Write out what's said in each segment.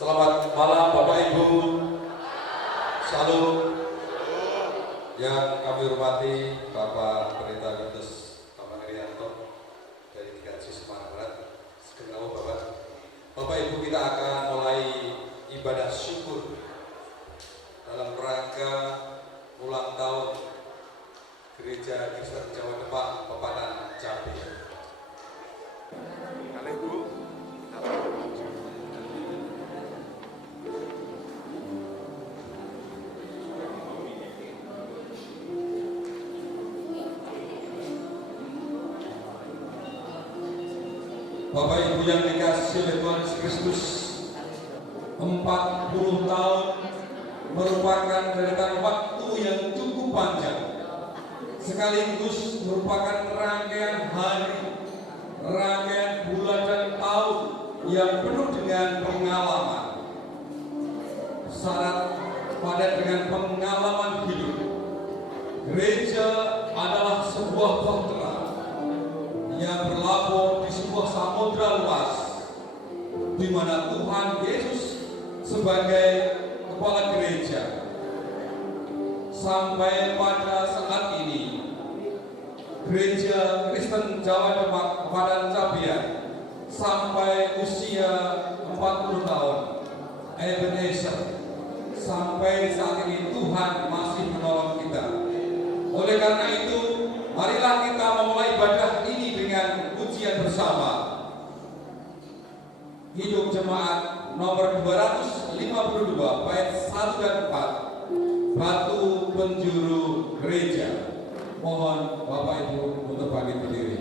Selamat malam Bapak Ibu. Salam yang kami hormati Bapak Pendeta Dimas Bapak Herianto dari GKJ Semarang Barat. Segenap Bapak Ibu, kita akan mulai ibadah syukur dalam rangka ulang tahun Gereja Kristen Jawa Demak Pepadan Jambi. Bapak Ibu yang dikasihi oleh Tuhan Yesus Kristus, 40 tahun merupakan deretan waktu yang cukup panjang, sekaligus merupakan rangkaian hari, rangkaian bulan dan tahun yang penuh dengan pengalaman, syarat padat dengan pengalaman hidup. Gereja adalah sebuah bahtera yang berlabuh di sebuah samudra luas, di mana Tuhan Yesus sebagai kepala gereja. Sampai pada saat ini, Gereja Kristen Jawa Demak Pepadan Cabian sampai usia 40 tahun, Ebenezer, sampai saat ini Tuhan masih menolong kita. Oleh karena itu, marilah kita memulai ibadah ini dengan pujian bersama. Hidup Jemaat nomor 252 bait 1 dan 4, Batu Penjuru Gereja. Mohon Bapak Ibu untuk bangkit berdiri.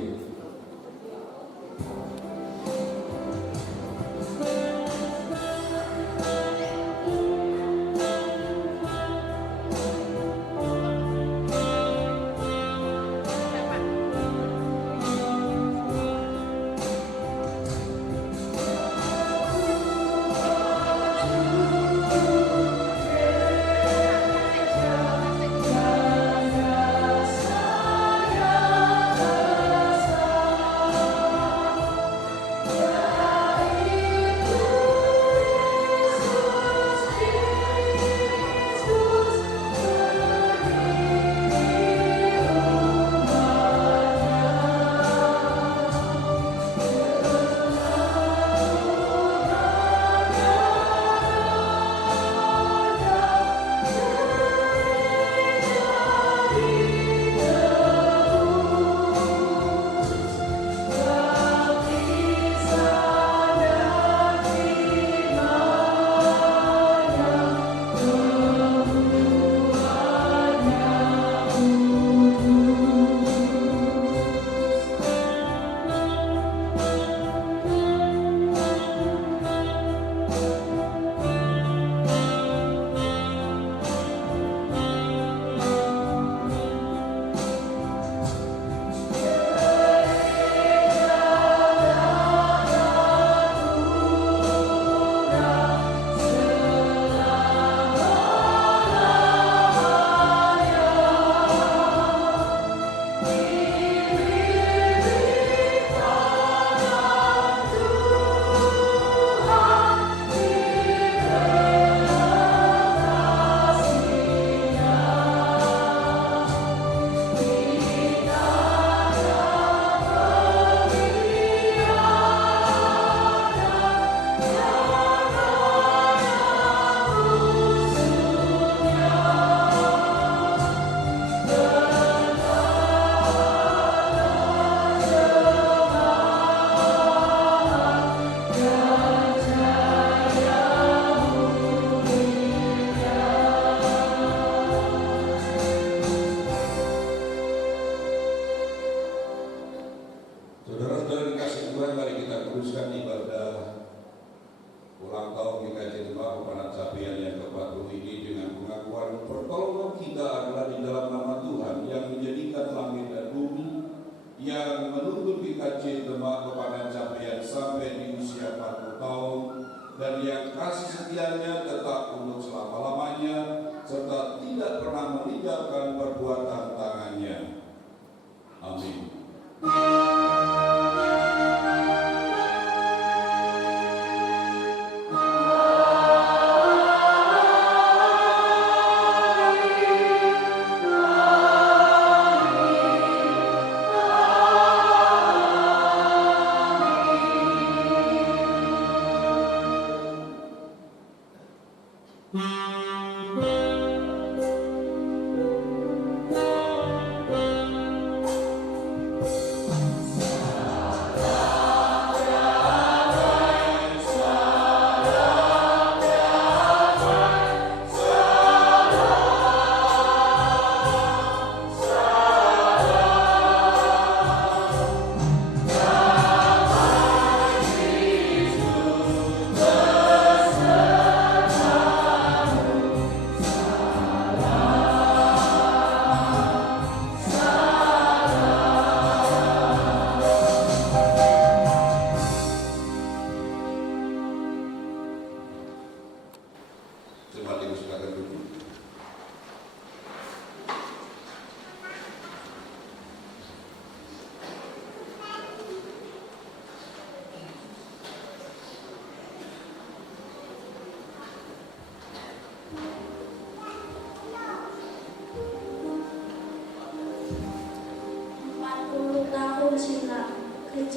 Amin.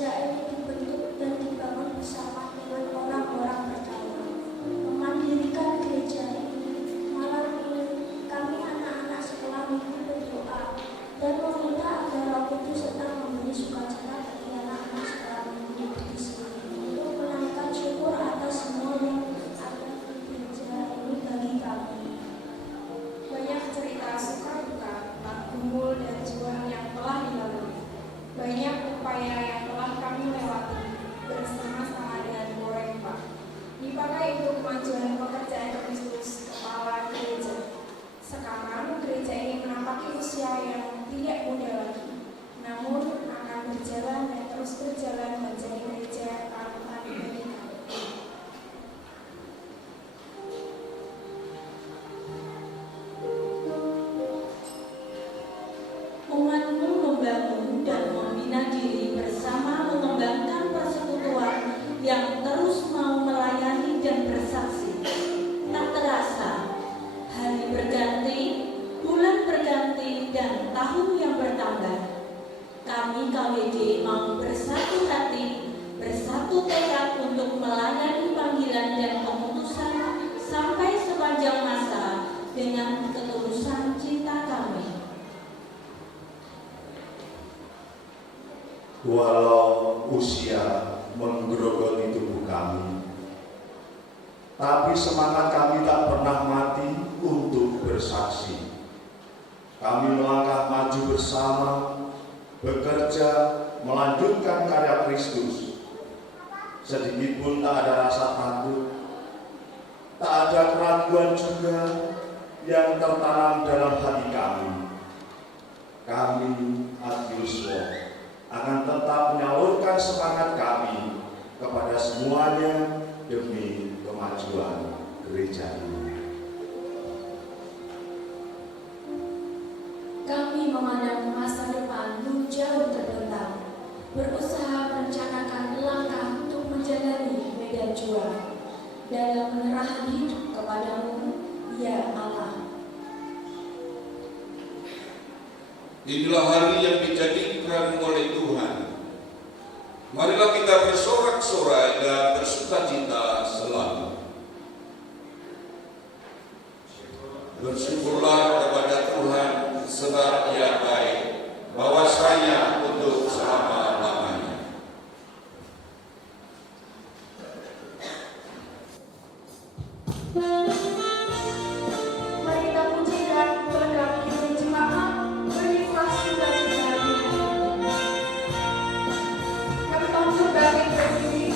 gereja ini dibentuk dan dibangun bersama dengan orang-orang percaya. Memandirikan gereja ini, malam ini kami anak-anak sekolah minggu berdoa dan meminta agar Roh Kudus tetap memberi sukacita bagi anak-anak sekolah minggu di sini untuk menaikkan syukur atas semua yang ada di gereja ini bagi kami. Banyak cerita suka duka, gumul dan juang yang telah dilalui. Banyak upaya yang telah kami lewati bersama-sama dengan Borempa. Dipakai untuk kemajuan pekerjaan Kristus kepala gereja. Sekarang gereja ini menampaki usia yang tidak muda lagi, namun akan berjalan dan terus berjalan menjadi gereja taruhan bagi kami. Umatmu membangun dan membina diri bersama mengembangkan persekutuan yang terus mau melayani dan bersaksi. Tak terasa, hari berganti, bulan berganti, dan tahun yang bertambah. Kami KWD mau bersatu hati, bersatu tekad untuk melayani panggilan dan keputusan sampai sepanjang masa dengan ketulusan cinta kami. Walau usia menggerogoti tubuh kami, tapi semangat kami tak pernah mati untuk bersaksi. Kami melangkah maju bersama, bekerja, melanjutkan karya Kristus. Sedikit pun tak ada rasa takut, tak ada keraguan juga yang tertanam dalam hati kami. Kami Adiuswo akan tetap menyalurkan semangat kami kepada semuanya demi kemajuan gereja ini. Kami memandang masa depan jauh terbentang, berusaha merencanakan langkah untuk menjalani medan juang dalam penyerahan hidup kepadamu, ya Allah. Inilah hari yang dijadikan oleh Tuhan. Marilah kita bersorak-sorai dan bersukacita selalu. Bersyukurlah kepada Tuhan sebab Ia baik, bahwasanya untuk selama-lamanya. Mari kita puji dan berkabung jemaat berikhlas sukacita di hati. Kami mohon bangkit berdiri.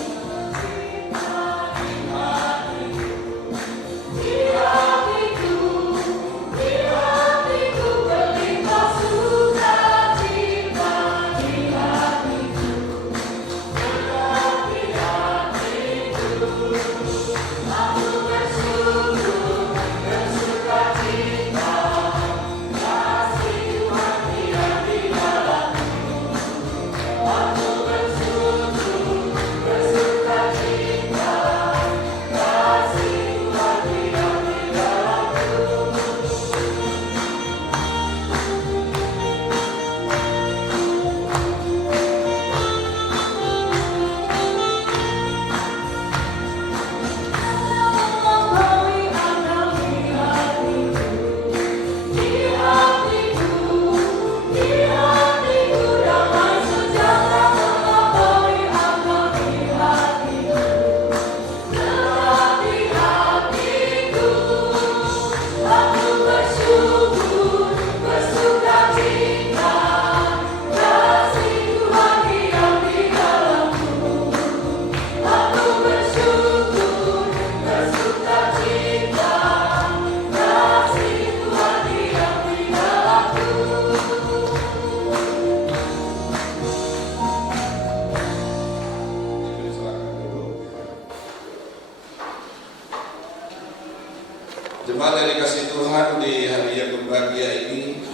Jemaat yang dikasih Tuhan, di hari yang berbahagia ini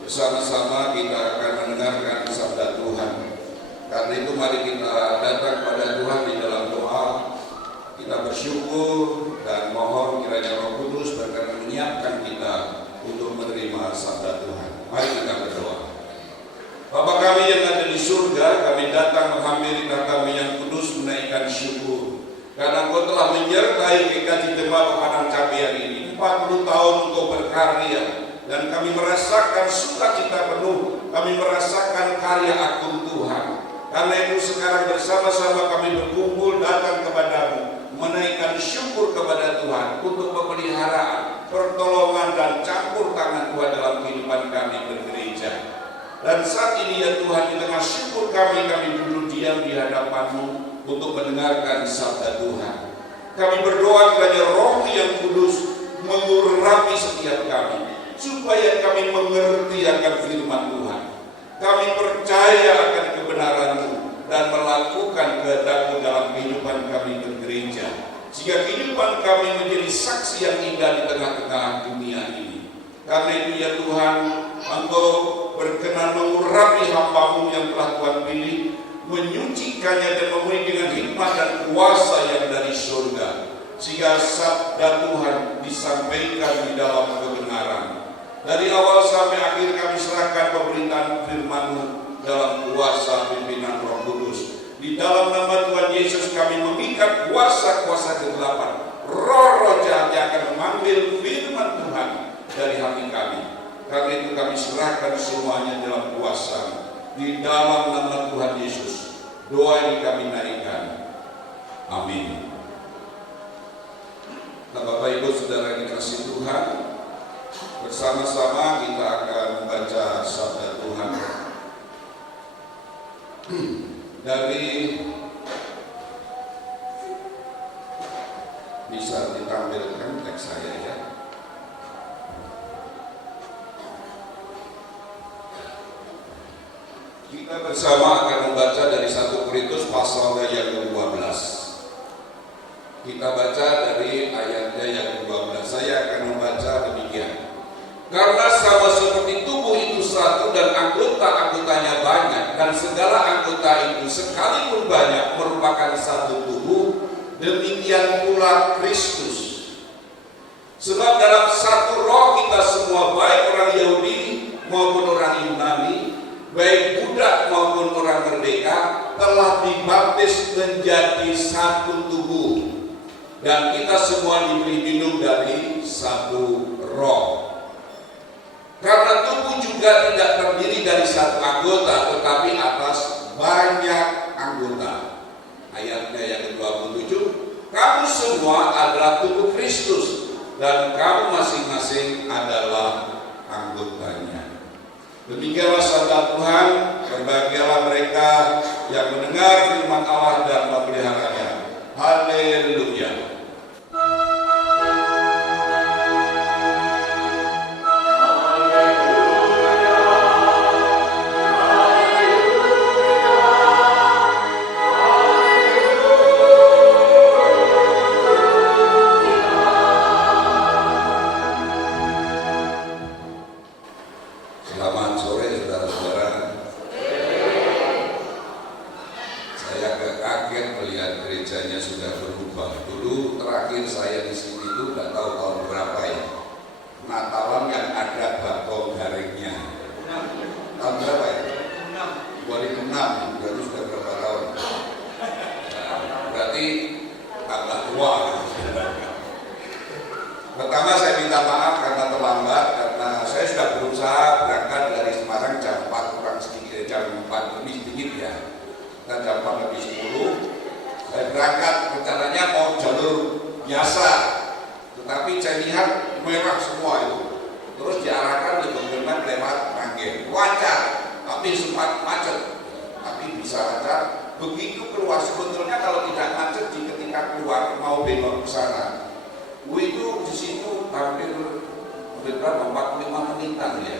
bersama-sama kita akan mendengarkan sabda Tuhan. Karena itu mari kita datang pada Tuhan di dalam doa. Kita bersyukur dan mohon kiranya Roh Kudus berkenan menyiapkan kita untuk menerima sabda Tuhan. Mari kita berdoa. Bapa kami yang ada di surga, kami datang menghampiri karena Engkau telah menyertai GKJ Jemaat Pemadam Cabean ini 40 tahun untuk berkarya, dan kami merasakan sukacita penuh, kami merasakan karya agung Tuhan. Karena itu sekarang bersama-sama kami berkumpul datang kepadamu, menaikkan syukur kepada Tuhan untuk pemeliharaan, pertolongan dan campur tangan Tuhan dalam kehidupan kami bergereja. Dan saat ini ya Tuhan, di tengah syukur kami duduk diam di hadapan-Mu untuk mendengarkan sabda Tuhan. Kami berdoa kiranya Roh yang Kudus mengurapi setiap kami, supaya kami mengerti akan firman Tuhan. Kami percaya akan kebenaran-Mu dan melakukan kehendak-Mu dalam kehidupan kami bergereja, sehingga kehidupan kami menjadi saksi yang indah di tengah-tengah dunia ini. Karena itu ya Tuhan, Engkau berkenan mengurapi hamba-Mu yang telah Tuhan pilih, menyucikannya dan memenuhi dengan hikmat dan kuasa yang dari surga, sehingga sabda Tuhan disampaikan di dalam kebenaran. Dari awal sampai akhir kami serahkan pemerintahan firman-Mu dalam kuasa pimpinan Roh Kudus. Di dalam nama Tuhan Yesus kami mengikat kuasa-kuasa kegelapan, roh-roh jahat yang akan mengambil firman Tuhan dari hati kami. Karena itu kami serahkan semuanya dalam kuasa, di dalam nama Tuhan Yesus. Doa ini kami naikkan. Amin. Nah, Bapak Ibu Saudara yang dikasihi Tuhan, bersama-sama kita akan membaca sabda Tuhan dari, bisa ditampilkan teks saya ya. Kita bersama akan membaca dari 1 Korintus pasalnya yang ke-12. Kita baca dari ayatnya yang ke-12. Saya akan membaca demikian. Karena sama seperti tubuh itu satu dan anggota-anggotanya banyak, dan segala anggota itu sekalipun banyak merupakan satu tubuh, demikian pula Kristus. Sebab dalam satu roh kita semua, baik orang Yahudi maupun orang Yunani, baik budak maupun orang merdeka, telah dibaptis menjadi satu tubuh, dan kita semua diberi minum dari satu roh. Karena tubuh juga tidak terdiri dari satu anggota, tetapi atas banyak anggota. Ayatnya yang ke-27, kamu semua adalah tubuh Kristus, dan kamu masing-masing adalah anggotanya. Demikianlah sabda Tuhan. Berbahagialah mereka yang mendengar firman Allah dan memeliharanya. Haleluya. Pertama saya minta maaf karena terlambat, karena saya sudah berusaha berangkat dari Semarang jam 4 kurang sedikit, jam 4 lebih sedikit ya, dan jam 4 lebih 10 saya berangkat, rencananya mau jalur biasa, tetapi saya lihat merah semua itu, terus diarahkan ke Bendungan lewat Manggen, wajar, tapi sempat macet, tapi bisa lancar. Begitu keluar, sebetulnya kalau tidak macet di ketika keluar mau belok ke sana, itu di situ hampir berapa 45 menitan ya.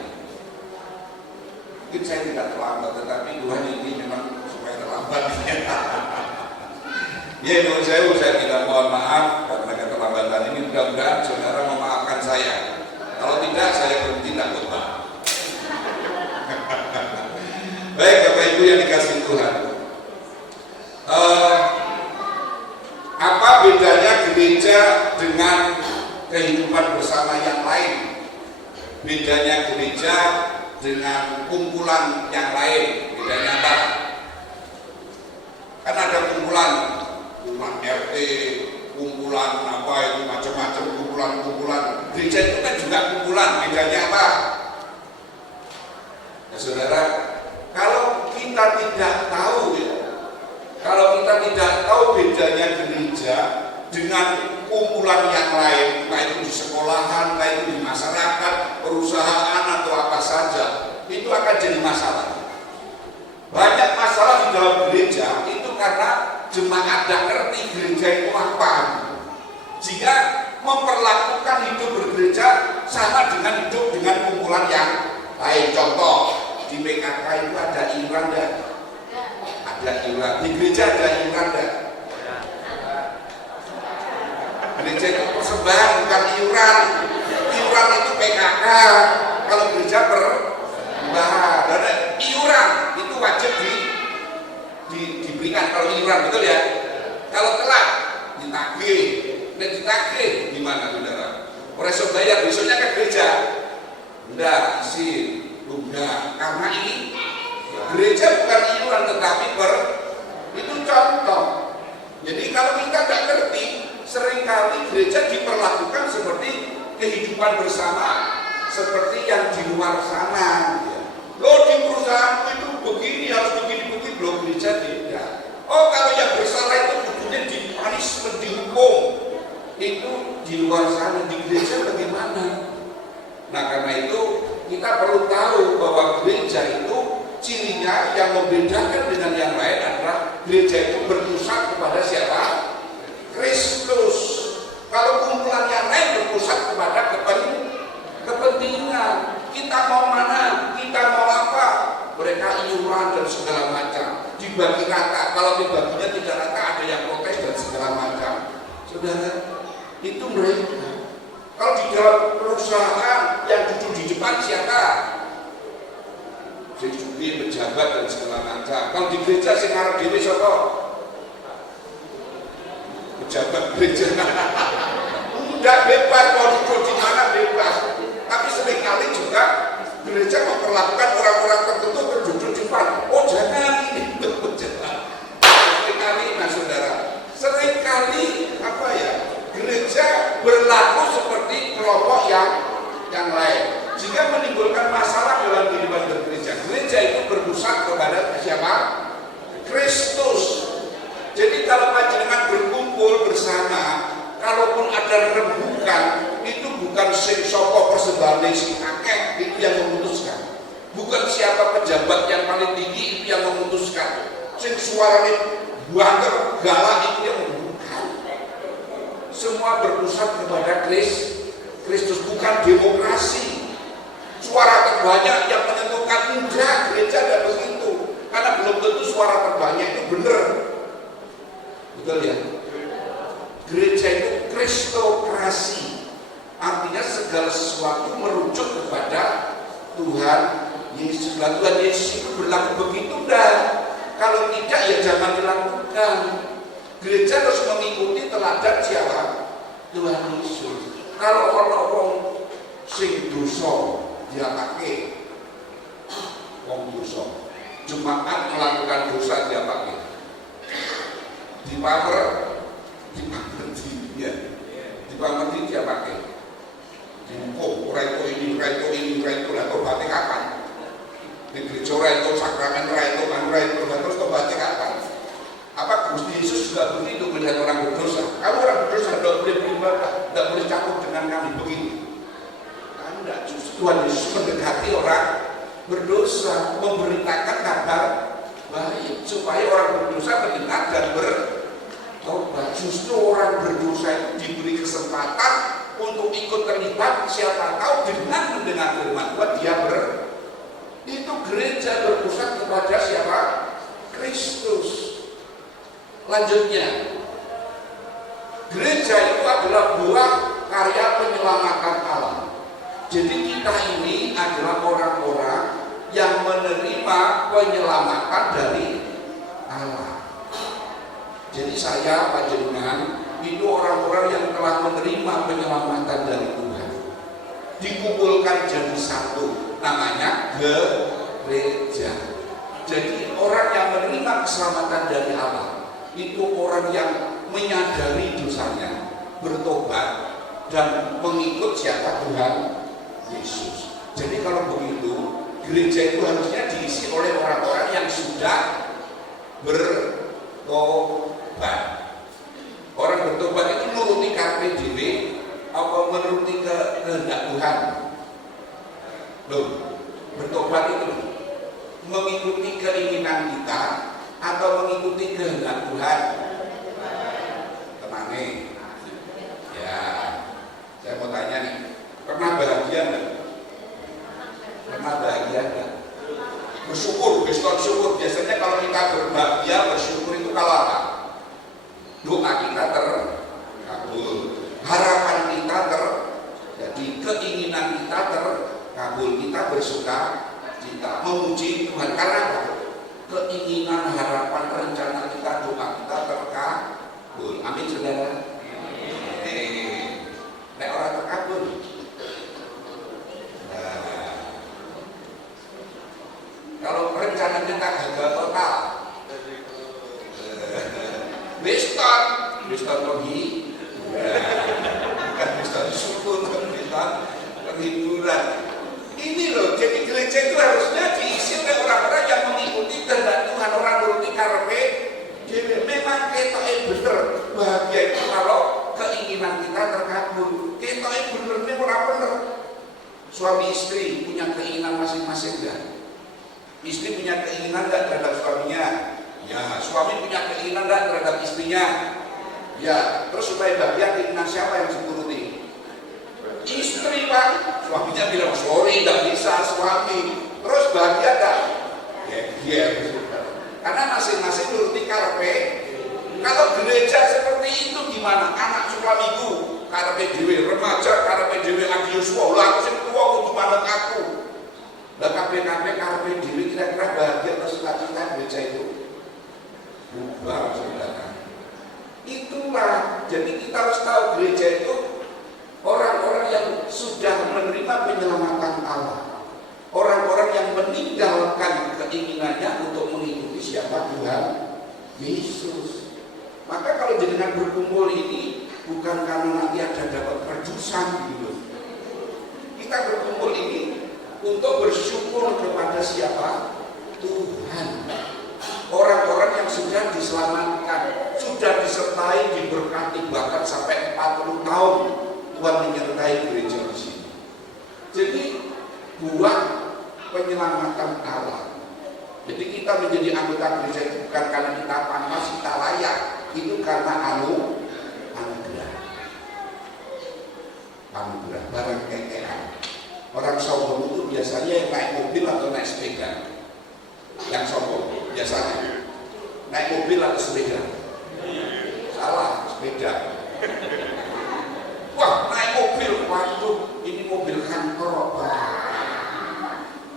Mungkin saya tidak terlambat, tetapi Tuhan ini memang supaya terlambat. Ya, menurut saya tidak mohon maaf karena keterlambatan ini. Mudah-mudahan saudara memaafkan saya. Kalau tidak, saya berhenti tak khotbah. Baik Bapak Ibu yang dikasihi Tuhan. Apa bedanya gereja dengan kehidupan bersama yang lain? Bedanya gereja dengan kumpulan yang lain, bedanya apa? Kan ada kumpulan kumpulan RT, kumpulan apa itu macam-macam, kumpulan. Gereja itu kan juga kumpulan, bedanya apa? Ya, saudara, kalau kita tidak tahu ya, kalau kita tidak tahu bedanya gereja dengan kumpulan yang lain, entah itu di sekolahan, entah itu di masyarakat, perusahaan atau apa saja, itu akan jadi masalah. Banyak masalah di dalam gereja itu karena jemaat tidak ngerti gereja itu apa, jika memperlakukan hidup bergereja sama dengan hidup dengan kumpulan yang lain. Contoh, di PKK itu ada iuran dan ada iuran, di gereja ada iuran dan gereja itu persembahan bukan iuran. Iuran itu PKK, kalau gereja persembahan. Dan iuran itu wajib diberikan kalau iuran, betul ya? Kalau telat ditagih, dan ditagih gimana saudara? Orang bayar besoknya ke gereja, enggak sih, enggak, karena ini gereja bukan iuran tetapi itu contoh. Jadi kalau kita tidak ngerti, seringkali gereja diperlakukan seperti kehidupan bersama, seperti yang di luar sana. Loh, di perusahaan itu begini, harus begini, belum gereja tidak. Oh, kalau yang bersalah itu butuhnya dipunishment, dihukum. Itu di luar sana, di gereja bagaimana? Nah, karena itu kita perlu tahu bahwa gereja itu cirinya yang membedakan dengan yang lain adalah gereja itu berpusat kepada siapa? Kristus. Kalau kumpulan yang lain berpusat kepada kepentingan. Kita mau mana? Kita mau apa? Mereka iuran dan segala macam. Dibagi rata. Kalau dibaginya tidak rata, ada yang protes dan segala macam. Saudara, itu mereka. Kalau di dalam perusahaan yang duduk di depan siapa? Jadi pejabat dan segala macam. Kalau di gereja sing arep dhewe sapa? Pejabat gereja. Tidak bebas, mau duduk di mana bebas. Tapi seringkali juga gereja memperlakukan orang-orang tertentu berduduk di depan. Oh jangan ini, jangan. Seringkali, nah saudara, seringkali apa ya? Gereja berlaku seperti kelompok yang lain, jika menimbulkan masalah dalam kehidupan bergereja. Gereja itu berpusat kepada siapa? Kristus. Jadi kalau panjenengan berkumpul bersama, kalaupun ada rembukan, itu bukan sing sapa persembahane sing akeh itu yang memutuskan. Bukan siapa pejabat yang paling tinggi itu yang memutuskan. Sing suarane banter galak itu yang memutuskan. Semua berpusat kepada Kristus, bukan demokrasi. Suara terbanyak yang menentukan, enggak, gereja tidak begitu. Karena belum tentu suara terbanyak itu benar. Betul ya? Gereja itu kristokrasi. Artinya segala sesuatu merujuk kepada Tuhan Yesus. Tuhan Yesus itu berlaku begitu dah. Kalau tidak ya jangan dilakukan. Gereja harus mengikuti teladan siapa? Tuhan Yesus. Kalau orang sing dosa dia pakai wong dosa, jemaat melakukan dosa dia pakai dipamer dia pakai dihukum, reto ini lah, tobatnya kapan? Di gereja reto, sakramen reto, terus tobatnya kapan? Apa Gusti Yesus juga begitu melihat orang berdosa? Kamu orang berdosa tidak boleh beribadah, tidak boleh campur dengan kami begini. Anda justru Tuhan Yesus mendekati orang berdosa, memberitakan kabar baik supaya orang berdosa mendengar dan bertobat. Justru orang berdosa itu diberi kesempatan untuk ikut terlibat. Siapa tahu dengan mendengar firman Tuhan dia itu gereja berpusat kepada siapa? Kristus. Lanjutnya, gereja itu adalah buah karya penyelamatan Allah. Jadi kita ini adalah orang-orang yang menerima penyelamatan dari Allah. Jadi saya, panjenengan itu orang-orang yang telah menerima penyelamatan dari Tuhan. Dikumpulkan jadi satu, namanya gereja. Jadi orang yang menerima keselamatan dari Allah itu orang yang menyadari dosanya, bertobat, dan mengikut siapa Tuhan Yesus. Jadi kalau begitu, gereja itu harusnya diisi oleh orang-orang yang sudah bertobat. Orang bertobat itu menuruti karepe dhewe apa menuruti kehendak Tuhan? Loh, bertobat itu mengikuti keinginan kita atau mengikuti kehendak Tuhan? Tenang nih. Ya, saya mau tanya nih, pernah bahagia enggak? Pernah bahagia enggak? Bersyukur, bersyukur. Biasanya kalau kita berbahagia, bersyukur itu kalau apa? Doa kita terkabul, harapan kita jadi keinginan kita terkabul, kita bersuka cita, memuji Tuhan karena apa? Keinginan, harapan, rencana kita, doa kita terkabul. Amin saudara. Nek orang terkabul. Nah, kalau rencana kita gagal total, Biston pergi, bukan Biston syukur, Biston penghiburan. Ini loh, jadi gereja itu harusnya diisi oleh orang-orang yang mengikuti kehendak Tuhan, orang menuruti karepe. Jadi memang ketoke bener, bahagia itu kalau keinginan kita terkabul. Ketoke bener nih ora bener. Suami istri punya keinginan masing-masing enggak? Istri punya keinginan enggak terhadap suaminya? Ya, suami punya keinginan enggak terhadap istrinya? Ya, terus supaya bahagia keinginan siapa yang dituruti? Istri Pak. Suaminya bilang sorry enggak bisa suami. Terus bahagia enggak? Ya. Karena masing-masing nuruti karepe. Kalau gereja seperti itu gimana? Anak suamiku karepe dhewe, remaja karepe dhewe, adik Yusuf, lha aku sing tuwa kudu manut aku. Lah kabeh-kabeh karepe dhewe kira-kira bahagia atau sukacita gereja itu? Bubar saudara. Itulah, jadi kita harus tahu gereja itu orang-orang yang sudah menerima penyelamatan Allah, orang-orang yang meninggalkan keinginannya untuk mengikuti siapa Tuhan Yesus. Maka kalau jenengan berkumpul ini bukan karena nanti ada dapat perjusan gitu. Kita berkumpul ini untuk bersyukur kepada siapa? Tuhan. Orang-orang yang sudah diselamatkan, sudah disertai, diberkati bahkan sampai 40 tahun Tuhan menyertai gereja di sini. Jadi buat penyelamatan Allah. Jadi kita menjadi anggota gereja itu bukan karena kita pantas, kita layak, itu karena anugerah. Anugerah, barang kekean. Orang sombong itu biasanya yang naik mobil atau naik sepeda. Yang sombong biasanya naik mobil atau sepeda. Salah, sepeda. Wah, naik mobil, waduh, ini mobil kantor.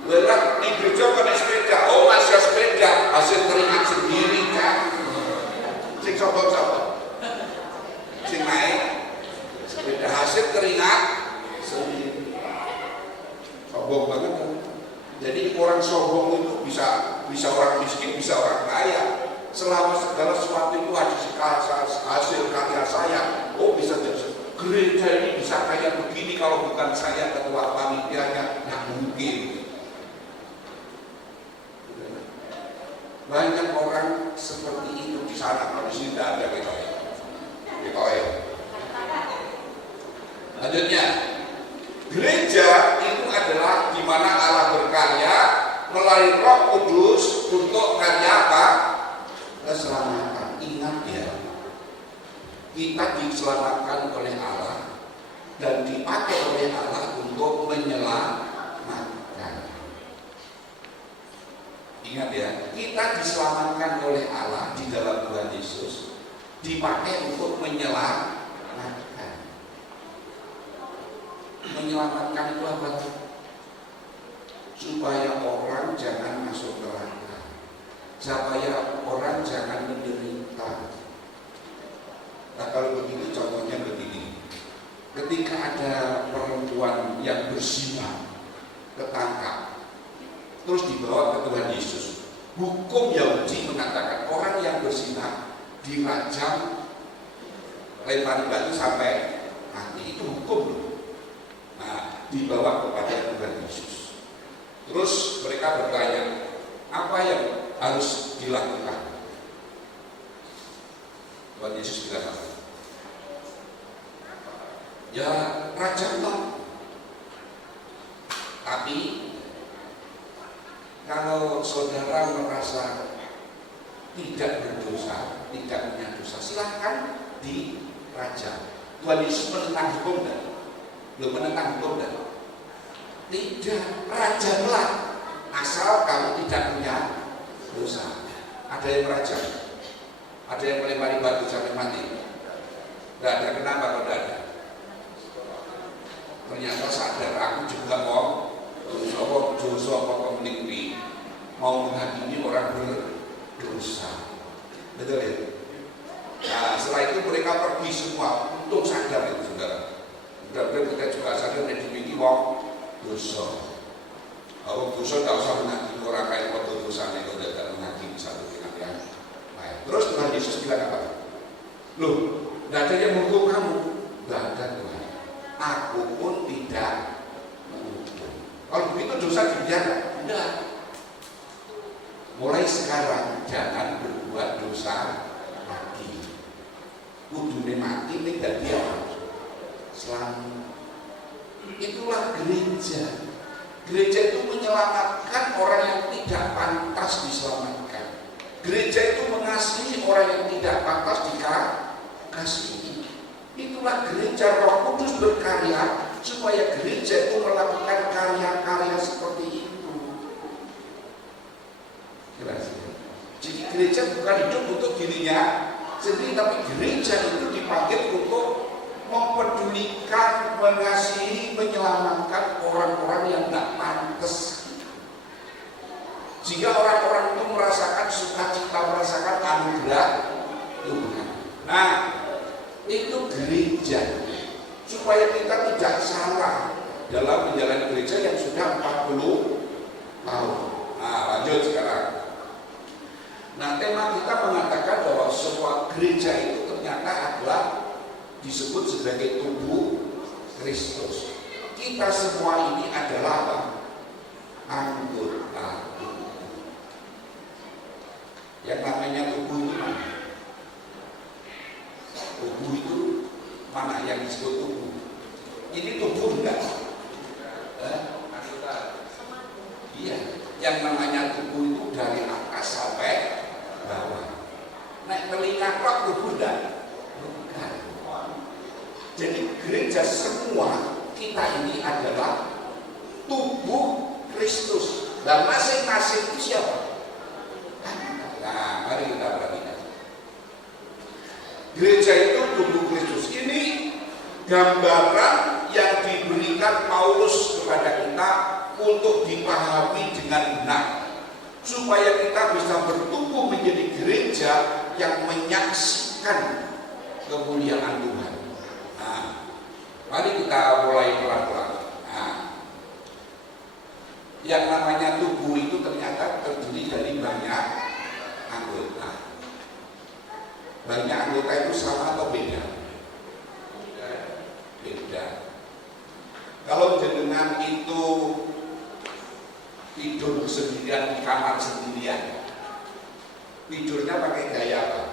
Berat, nih gereja kok naik sepeda. Oh, masih sepeda, hasil keringat sendiri kan. Sing sombong-sombong, sing naik sepeda hasil keringat sendiri. Sombong banget kan? Jadi orang sombong itu bisa orang miskin, bisa orang kaya. Selama segala sesuatu itu hasil karya saya. Oh, bisa jadi gereja ini bisa kayak begini kalau bukan saya ketua panitianya. Nah, mungkin. Banyak orang seperti itu di sana. Kalau di sini tidak ada gitu. Lanjutnya, gereja itu adalah di mana Allah berkarya melalui Roh Kudus untuk karya apa? Keselamatan. Ingat ya, kita diselamatkan oleh Allah dan dipakai oleh Allah untuk menyelamatkan. Ingat ya, kita diselamatkan oleh Allah di dalam Tuhan Yesus, dipakai untuk menyelamatkan. Menyelamatkan itu apa? Supaya orang jangan masuk neraka, supaya orang jangan menderita. Nah, kalau begini contohnya begini, ketika ada perempuan yang berzina ketangkap terus dibawa ke Tuhan Yesus, hukum Yahudi mengatakan orang yang berzina dirajam lempari batu sampai mati, itu hukum loh. Nah, dibawa kepada Tuhan Yesus. Terus mereka bertanya, apa yang harus dilakukan? Tuhan Yesus bilang apa? Ya, rajamlah. Tapi kalau saudara merasa tidak berdosa, tidak punya dosa, silahkan dirajam. Tuhan Yesus menentang hukum dan belum menentang hukum dan tidak, rajamlah asal kamu tidak punya dosa. Ada yang merajam, ada yang melempari batu sampai mati. Tidak ada, kenapa kok tidak ada? Ternyata sadar, aku juga mau dosa pokok meninggi, mau menghakimi orang berdosa. Betul ya? Nah, setelah itu mereka pergi semua, untung sadar itu saudara. Mudah-mudahan kita juga sadar dan dimiliki mau dosa. Kalau dosa tidak usah menghakimi orang kayak waktu dosa itu tidak menghakimi satu dengan yang lain. Terus Tuhan Yesus bilang apa? Loh, tidak ada yang menghukum kamu. Tidak ada Tuhan. Aku pun tidak menghukum. Kalau begitu dosa dibiarkan? Tidak. Mulai sekarang jangan berbuat dosa lagi. Kudune mati ini tidak dia selamat. Itulah gereja. Gereja itu menyelamatkan orang yang tidak pantas diselamatkan. Gereja itu mengasihi orang yang tidak pantas dikasihi. Itulah gereja. Roh Kudus berkarya supaya gereja itu melakukan karya-karya seperti itu. Jelas. Jadi gereja bukan hidup untuk dirinya sendiri, tapi gereja itu dipanggil untuk mempedulikan, mengasihi, menyelamatkan orang-orang yang tidak pantas. Jika orang-orang itu merasakan sukacita, merasakan anugerah Tuhan. Nah, itu gereja. Supaya kita tidak salah dalam menjalani gereja yang sudah 40 tahun. Nah, lanjut sekarang. Nah, tema kita mengatakan bahwa sebuah gereja itu ternyata adalah disebut sebagai tubuh Kristus. Kita semua ini adalah apa? Anggota tubuh. Yang namanya tubuh itu mana? Tubuh itu mana yang disebut tubuh? Ini tubuh enggak? Anggota. Iya. Yang namanya tubuh itu dari atas sampai bawah. Naik telinga kok tubuh enggak? Bukan. Jadi gereja semua kita ini adalah tubuh Kristus. Dan masing-masing itu siapa? Nah, mari kita perhatikan. Gereja itu tubuh Kristus. Ini gambaran yang diberikan Paulus kepada kita untuk dipahami dengan benar, supaya kita bisa bertumbuh menjadi gereja yang menyaksikan kemuliaan Tuhan. Nah, mari kita mulai pelan-pelan. Nah, yang namanya tubuh itu ternyata terdiri dari banyak anggota. Banyak anggota itu sama atau beda? Beda. Kalau jenengan itu tidur sendirian di kamar sendirian, tidurnya pakai gaya apa?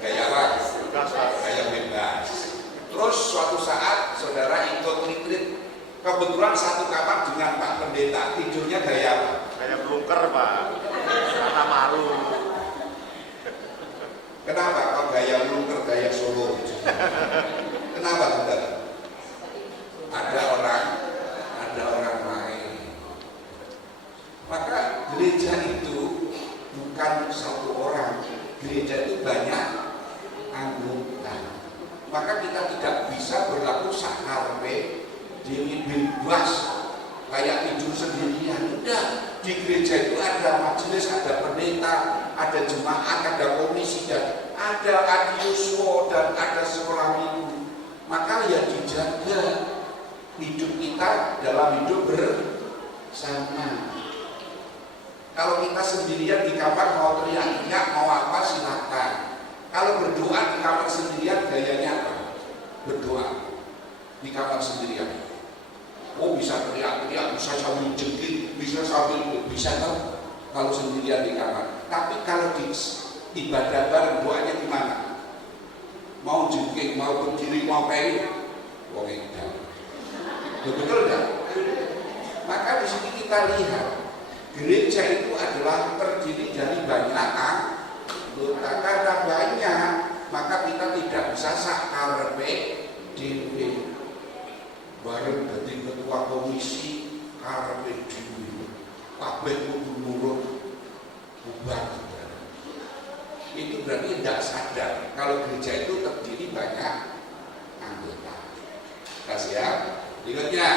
Gaya apa? Gaya bebas. Terus suatu saat saudara ikut retreat, kebetulan satu kamar dengan Pak Pendeta, tidurnya gaya apa? Kayak blunker, Pak. Karena malu. Kenapa? Kalau gaya blunker, gaya Solo. Kenapa, saudara? Ada orang lain. Maka gereja itu bukan satu orang. Gereja itu banyak anggota. Maka kita tidak bisa berlaku sakarpe dewi bebas kayak tidur sendirian. Udah, di gereja itu ada majelis, ada pendeta, ada jemaat, ada komisi, dan ada adiuswo, dan ada sekolah minggu. Maka ya dijaga hidup kita dalam hidup bersama. Kalau kita sendirian di kamar mau teriak-teriak, mau apa silakan. Kalau Kalau berdoa di kamar sendirian gayanya apa? Berdoa di kamar sendirian. Oh, bisa teriak-teriak, bisa sambil jengking, bisa sambil kalau sendirian di kamar. Tapi kalau di ibadah bareng doanya gimana? Mau jengking, mau berdiri, mau kayak wong edan. Betul enggak? Maka di sini kita lihat gereja itu adalah terdiri dari banyak anggota. Karena banyak, maka kita tidak bisa sakarepe dhewe. Bareng dadi ketua komisi karepe dhewe. Kabeh kudu nurut bubar. Itu berarti tidak sadar kalau gereja itu terdiri banyak anggota. Kasih ya. Ingatnya,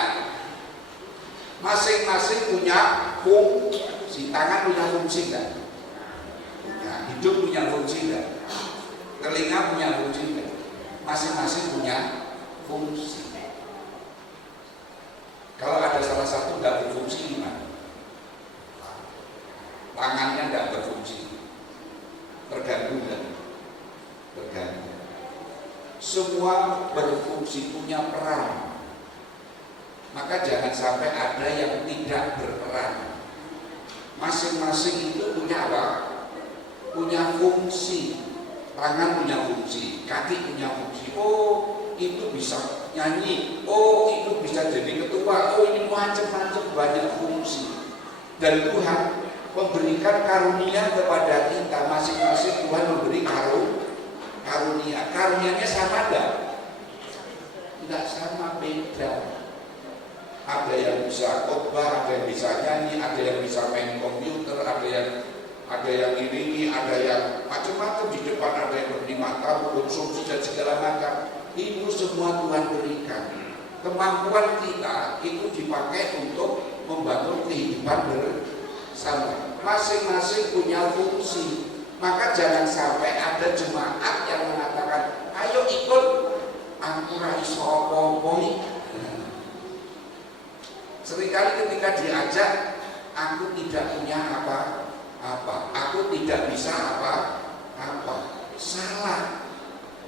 masing-masing punya fungsi. Tangan punya fungsi kan? Ya, hidung punya fungsi kan? Telinga punya fungsi kan? Masing-masing punya fungsi. Kalau ada salah satu tidak berfungsi gimana? Tangannya tidak berfungsi, terganggu kan? Terganggu. Semua berfungsi, punya peran. Maka jangan sampai ada yang tidak berperan. Masing-masing itu punya apa? Punya fungsi. Tangan punya fungsi, kaki punya fungsi. Oh, itu bisa nyanyi. Oh, itu bisa jadi ketua. Oh, ini macam-macam banyak fungsi. Dan Tuhan memberikan karunia kepada kita. Masing-masing Tuhan memberi karunia. Karunianya sama enggak? Tidak sama, beda. Ada yang bisa khotbah, ada yang bisa nyanyi, ada yang bisa main komputer, ada yang ini, ada yang macam-macam di depan, ada yang berlima tahu, konsumsi dan segala macam. Itu semua Tuhan berikan. Kemampuan kita itu dipakai untuk membangun kehidupan bersama. Masing-masing punya fungsi. Maka jangan sampai ada jemaat yang mengatakan, ayo ikut, aku ra iso apa-apa. Seringkali ketika diajak, aku tidak punya apa-apa, aku tidak bisa apa-apa. Salah.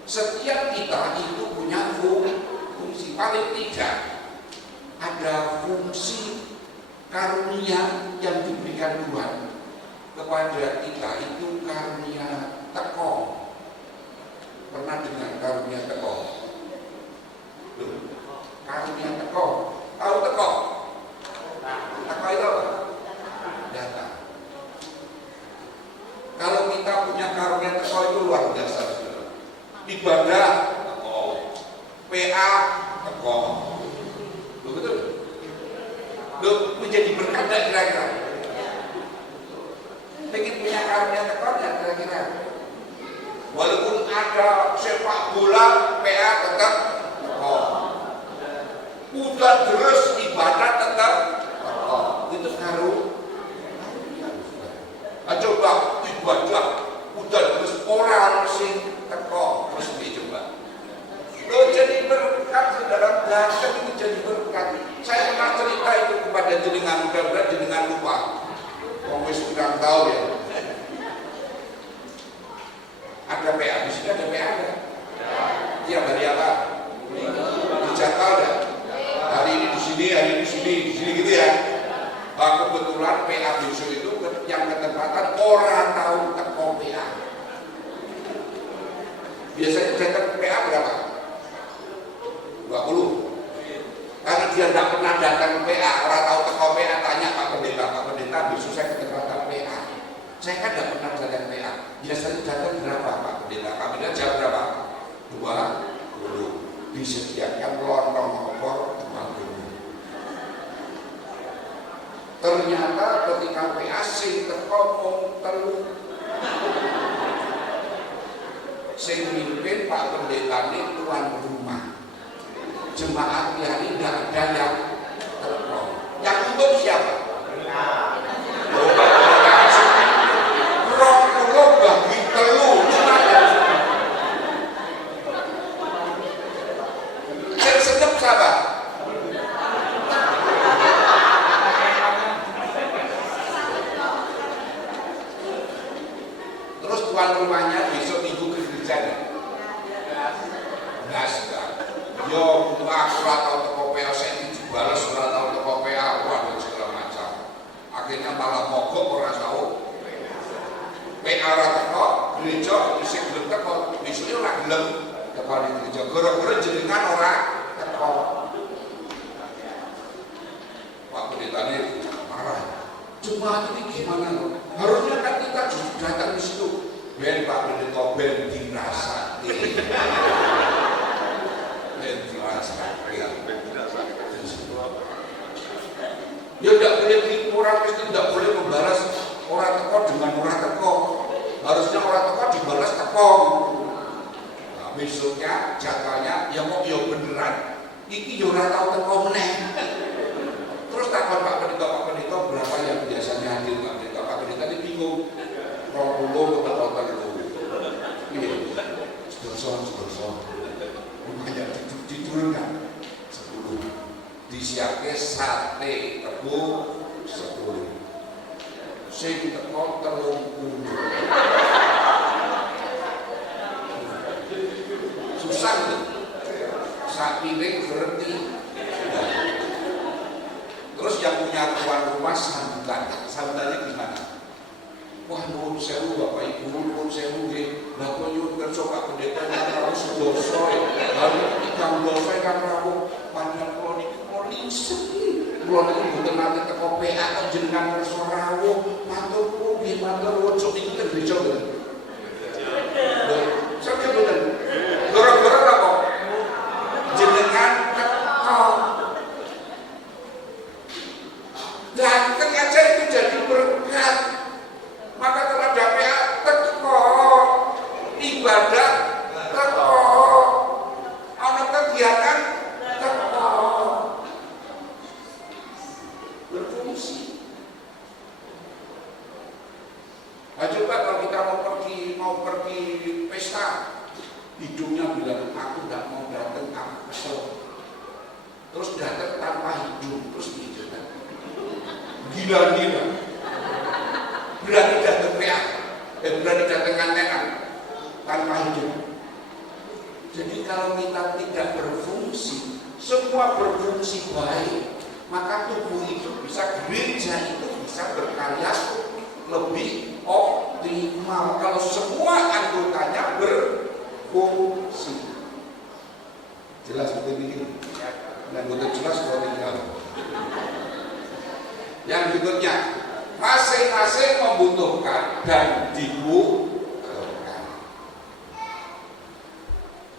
Setiap kita itu punya fungsi. Paling tidak ada fungsi karunia yang diberikan Tuhan kepada kita, itu karunia teko. Pernah dengar karunia teko? Karunia teko. Tahu teko? Teko itu datang. Kalau kita punya karunia teko itu luar biasa. Ibadah teko, PA teko. Betul? Menjadi berkat kira-kira. Pengen punya karunia teko dan kira-kira. Walaupun ada sepak bola, PA tetap teko. Udah terus ibadah tetap teko. Itu karunia. Coba ibadah udah terus orang sing teko terus dicoba. Lo jadi berkat, saudara, bahkan itu jadi berkat. Saya pernah cerita itu kepada jenengan, mudah-mudahan jenengan lupa. Wong wis kurang tahu ya. Ada PA, di sini ada PA enggak? Tiap hari apa? Dijadwal enggak? Hari ini di sini, hari ini di sini gitu ya. Kebetulan PA besok itu yang ketempatan orang tahu teko PA. Biasanya datang PA berapa? 20. Karena dia tidak pernah datang ke PA, orang tahu teko PA, tanya Pak Pendeta besok saya ketempatan PA. Saya kan tidak pernah datang PA. Biasanya datang berapa Pak Pendeta? Pak Pendeta jam berapa? 20. Disediakan lontong opor 20. Ternyata ketika PA sing teko mung 3. Sing mimpin Pak Pendeta ini tuan rumah. Jemaat hari tidak ada yang teko. Yang untung siapa? Roh bagi 3 lumayan. Sing sedep siapa? Terus tuan rumahnya besok minggu ke gerejanya? Blas kan. Yo aku ora tau teko PA sing dibalas, ora tau teko PA dan segala macam. Akhirnya malah mogok ora tau. PA ora teko, gereja sing gelem teko, besoknya ora gelem teko di gereja. Gara-gara jenengan ora teko. Pak Pendeta ini marah. Jemaat ini gimana loh? Harusnya kan kita juga datang di situ. Ben Pak Pendeta ben dirasati. Ben dirasati. Ya tidak boleh orang Kristen tidak boleh membalas orang teko dengan orang teko. Harusnya orang teko dibalas teko. Nah, besoknya jatahnya ya kok ya beneran. Iki yo ora tau teko meneh. Terus takon Pak Pendeta berapa yang biasanya hadir Pak Pendeta? Pak Pendeta ini bingung. 20 atau 30. Iya. Sedorso. Lumayan diturunkan 10. Disiapke sate tebu 10. Sing teko 30. Susah tuh. Sak piring berhenti. Terus yang punya tuan rumah sambutannya gimana? Wah, nuwun sewu Bapak Ibu, nuwun sewu nggih. Lah kok nyuwun kersa Pak Pendeta nang sedasa. Lalu ikang dosa kang rawuh panjenengan kula niki molisem. Kula niki mboten nate teko PA kok jenengan kersa rawuh. Matur nuwun nggih, matur nuwun sok iki ten gereja mboten. Lho, sampe mboten. Gara-gara apa? Jenengan teko. Datang aja itu jadi berkat. Maka kalau ada PA teko, ibadah teko, ada kegiatan teko, berfungsi. Nah, coba kalau kita mau pergi pesta, hidungnya bilang aku tidak mau datang, aku kesel. Terus datang tanpa hidung, terus hidungnya gila. Berani datang PA, berani datang antenan tanpa hidup. Jadi kalau kita tidak berfungsi, semua berfungsi baik, maka tubuh itu bisa, gereja itu bisa berkarya lebih optimal kalau semua anggotanya berfungsi. Jelas betul ini? Dan betul jelas kalau tinggal. Yang berikutnya, masing-masing membutuhkan dan dibutuhkan.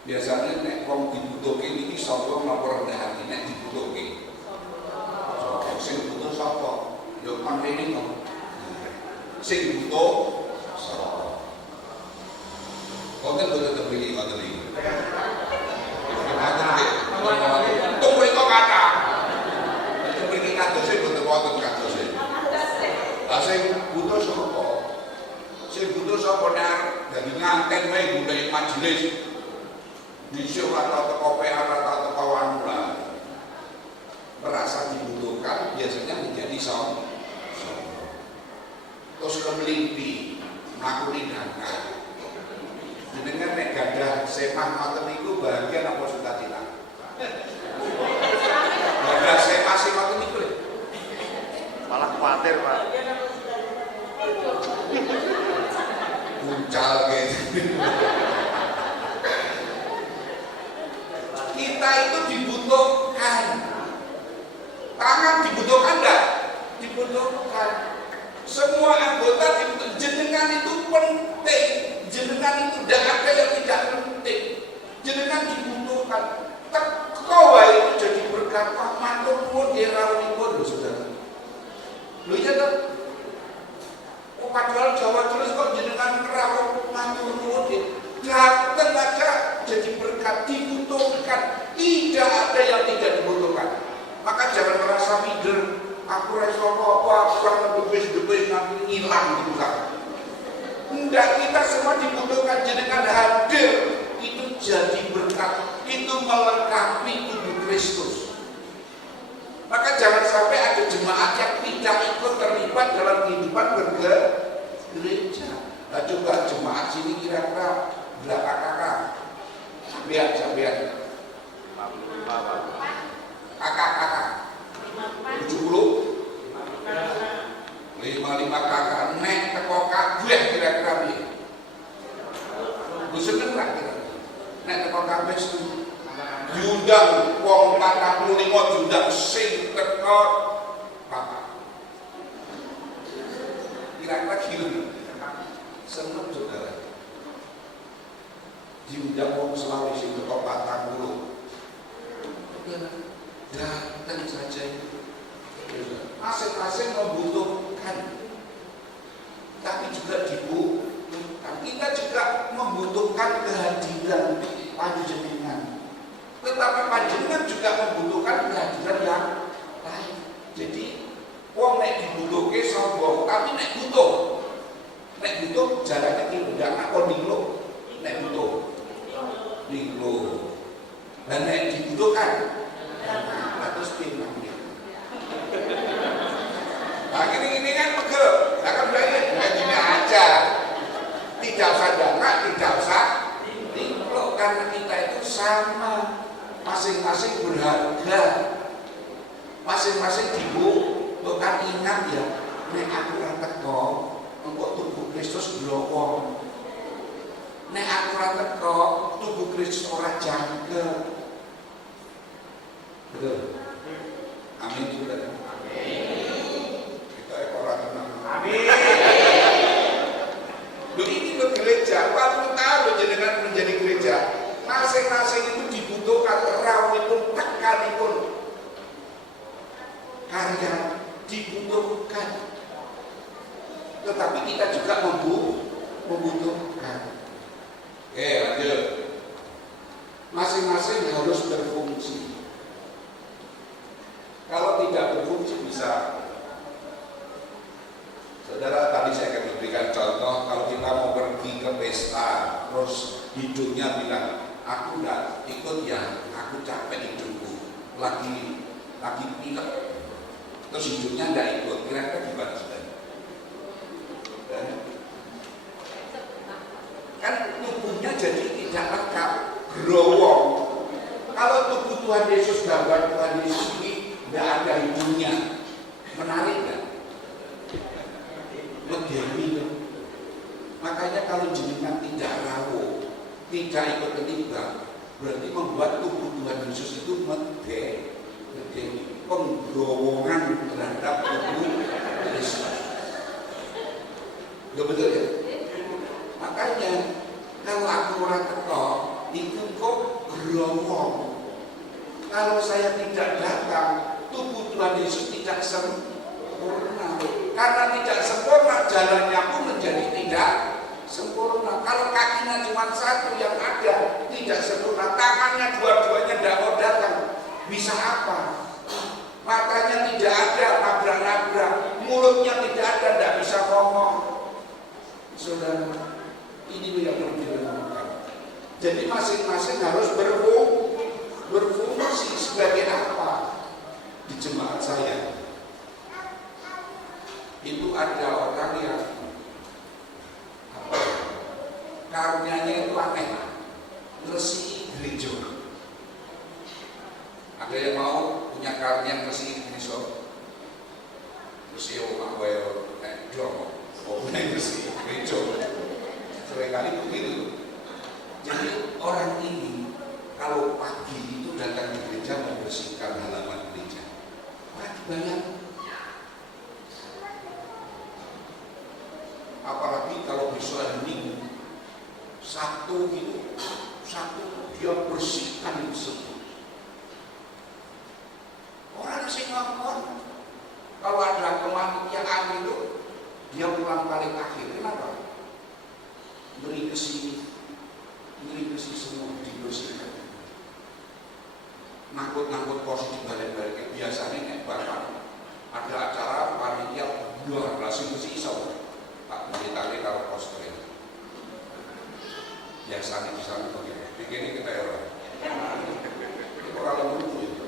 Biasanya nek wong dibutuhke iki sapa mlampur rendah hati nek dibutuhke. Sing butuh sapa? Yo pandene kok. Sing butuh sapa? Konten boten terbeli konten iki. Tunggu itu kata. Itu beri kados boten wonten kados. Sing butuh sapa? Sing butuh sapa nek dadi nganten wae gundhe majelis. Dhisik ora tau teko PA, ora tau teko wanula. Merasa dibutuhkan biasanya menjadi sombong. Terus kemelimpi, ngakuni dangkal. Jenengan nek gadah semah ngoten niku bahagia apa sukacita? Gadah semah sing ngoten niku Malah khawatir Pak. Puncal gitu. Kita itu dibutuhkan. Tangan dibutuhkan enggak? Dibutuhkan. Semua anggota dibutuhkan. Jenengan itu penting. Jenengan itu tidak ada yang tidak penting. Jenengan dibutuhkan. Teko wae itu jadi berkat. Matur nuwun nggih rawuhipun lho Saudara. Lho iya toh? Oh, padahal Jawa terus kok jenengan rawuh matur nuwun nggih. Datang aja jadi berkat, dibutuhkan. Tidak ada yang tidak dibutuhkan. Maka jangan merasa minder. Aku rasa apa-apa, aku akan debis-debis nanti hilang gitu kan. Enggak, kita semua dibutuhkan. Jenengan hadir itu jadi berkat. Itu melengkapi tubuh Kristus. Maka jangan sampai ada jemaat yang tidak ikut terlibat dalam kehidupan bergereja. Nah, coba jemaat sini kira-kira berapa Gue seneng lah kira. Nek teko kampus diundang wong 45 diundang sing teko Bapak. Kira-kira gila. Seneng saudara. Diundang wong Sulawesi teko 40. Datang saja itu. Masing-masing membutuhkan, tapi juga dibutuhkan. Kita juga membutuhkan kehadiran panjenengan, tetapi panjenengan juga membutuhkan kehadiran yang lain. Jadi wong nek dibutuhke sombong, tapi nek butuh jalannya tidak nak ninglo, nek butuh ninglo, dan nek dibutuhkan terus pinang dia. Nah ini kan pegel, akan begini aja, tidak usah dana, tidak usah ninglo, karena kita itu sama, masing-masing berharga, masing-masing dibutuhkan. Ingat ya, nek aku ora teko, engko tubuh Kristus glowong. Nek aku ora teko, tubuh Kristus ora jangkep. Betul. Amin juga. Amin. Kita orang tenang. Amin. Begini lo gereja, 40 tahun jenengan menjadi gereja. Masing-masing itu dibutuhkan rawitipun tekanipun karya dibutuhkan. Tetapi kita juga membutuhkan. Oke, lanjut. Masing-masing harus berfungsi. Kalau tidak berfungsi bisa, saudara, tadi saya akan memberikan contoh. Kalau kita mau pergi ke pesta, terus hidungnya bilang, aku nggak ikut ya, aku capek hidungku, lagi pilek, terus hidungnya nggak ikut, kira-kira gimana saudara? Kan tubuhnya jadi tidak lengkap, growong. Kalau tubuh Tuhan Yesus, gambar Tuhan Yesus ini tidak ada hidungnya, menarik kan? Medeni. Makanya kalau jenengan tidak rawuh, tidak ikut terlibat, berarti membuat tubuh Tuhan Yesus itu medeni, penggerowongan terhadap tubuh Kristus. Betul ya? Makanya kalau aku orang teko, itu kok gerowong. Kalau saya tidak datang, tubuh Tuhan Yesus tidak sempurna. Karena tidak sempurna, jalannya pun menjadi tidak sempurna. Kalau kakinya cuma satu yang ada, tidak sempurna. Tangannya dua-duanya tidak mau datang, bisa apa? Matanya tidak ada, nabrak-nabrak. Mulutnya tidak ada, tidak bisa ngomong. Saudara, ini yang perlu dilakukan. Jadi masing-masing harus berfungsi sebagai apa? Di jemaat saya itu ada orang yang karunyanya itu aneh, ngeresi gereja. Ada yang mau punya karunia ngeresi gereja? Ngeresi omah wae dong, ngeresi gereja. Seringkali begitu. Jadi orang ini kalau pagi itu datang ke gereja membersihkan halaman gereja, pagi banyak. Apalagi kalau besok hari Minggu, Sabtu gitu, Sabtu dia bersihkan itu semua. Orang sih ngomong, kalau ada kematian itu, dia pulang paling akhir. Kenapa? Beri ke sini semua dibersihkan. Nangkut kursi dibalik-balik. Biasanya kayak bapak ada acara panitia luar biasa mesti isau. Pak Pendeta kalau poster itu biasanya di sana begitu. Begini kita orang. Orang lucu itu.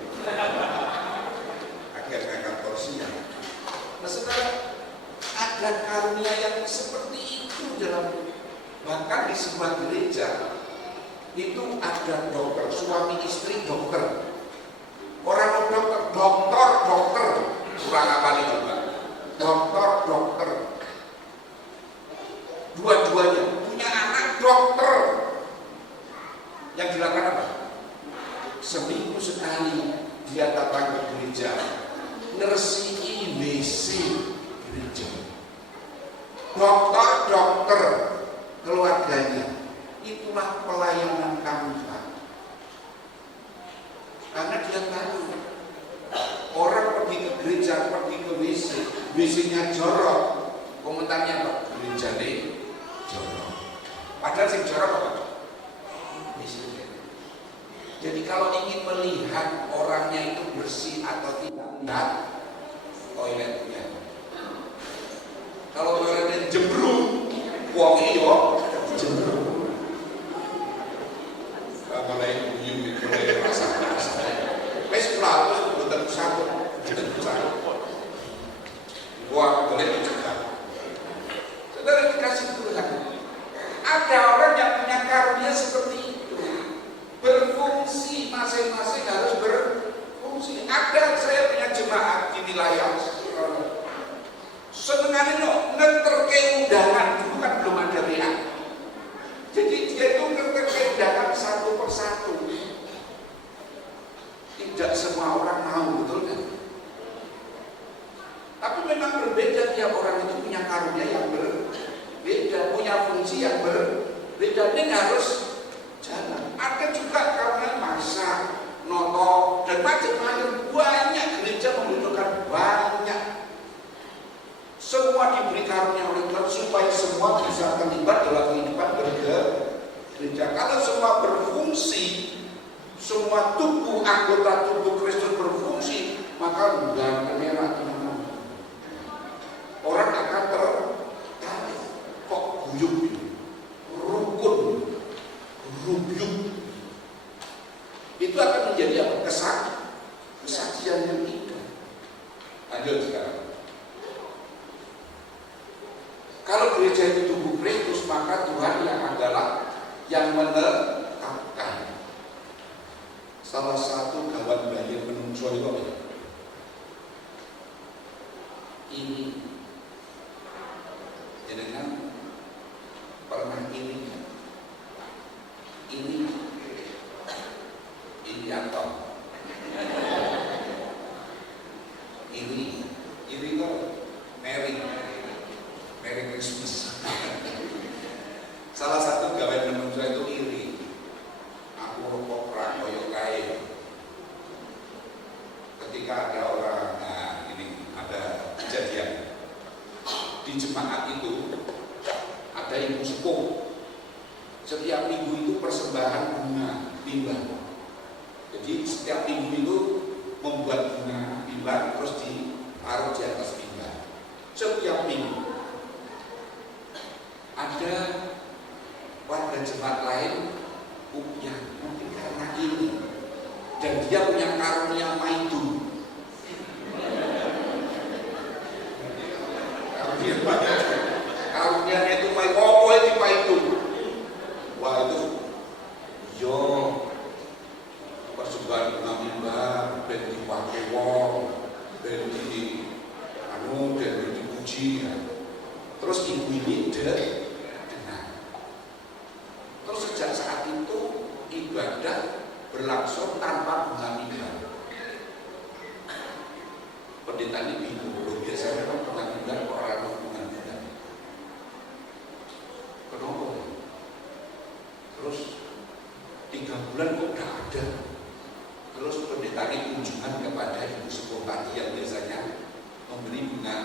Akhirnya kan kursinya. Nah, saudara, ada karunia yang seperti itu dalam, bahkan di sebuah gereja itu ada dokter, suami istri dokter, orang dokter, kurang apa nih Bapak? Dokter, dua-duanya punya anak dokter, Yang dilakukan apa? Seminggu sekali dia datang ke gereja, ngeresiki WC gereja. Dokter keluarganya, itulah pelayanan kami, Pak. Karena dia tahu orang pergi ke gereja, pergi ke WC, WC-nya jorok. Komentarnya apa? Gereja ini jorok. Padahal sing jorok apa? WC-nya. Jadi kalau ingin melihat orangnya itu bersih atau tidak, lihat toiletnya. Kalau toiletnya jembrung, wongi yo jembrung. Mulai bunyi, mulai rasa-rasa. Wes pelaku bukan satu, wah boleh dicoba. Saudara dikasih Tuhan, ada orang yang punya karunia seperti itu, berfungsi, masing-masing harus berfungsi. Ada saya punya jemaat di wilayah senengannya ngeterke undangan, dulu kan belum ada WA. Jadi dia itu ngeterke undangan satu persatu. Tidak semua orang mau, betul kan? Tapi memang berbeda, tiap orang itu punya karunia yang berbeda, punya fungsi yang berbeda, ini harus jalan. Ada juga karunia masak, noto, dan macam-macam. Banyak gereja membutuhkan banyak. Semua diberi karunia oleh Tuhan supaya semua bisa terlibat dalam kehidupan gereja. Kalau semua berfungsi, semua tubuh, anggota tubuh Kristus berfungsi, maka bulan merah teman-teman. Orang akan tertarik, kok guyup, rukun, rubyuk. Itu akan menjadi apa? Kesaksian yang indah. Lanjut sekarang. Kalau gereja itu tubuh Kristus, maka Tuhan yang adalah yang menetapkan. Salah satu kawan bayi menungso itu apa? Ini dengan pernah ini atau ini kok Merry Christmas. Salah satu gawe menungso itu iri. Aku rokok koyo kae. Ketika ada orang, ada kejadian di jemaat itu, ada ibu sepuh. Setiap minggu itu persembahan bunga timbang. Jadi setiap minggu itu membuat bunga timbang terus ditaruh di atas timbang. Setiap minggu ada warga jemaat lain punya, mungkin karena ini, dan dia punya karunia maidu. Karunianya itu maidu, apa itu maidu? Wah itu, yo persembahan bunga mimbar, dan dipakai wong, dan dipuji. Terus ibu ini dengar. Terus sejak saat itu ibadah berlangsung tanpa bunga mimbar. Pendeta ini bingung, biasanya kan bunga mimbar kok orang bunga mimbar. Kenapa? Terus 3 bulan kok udah ada. Terus pendeta ini kunjungan kepada ibu sepuh tadi yang biasanya memberi bunga.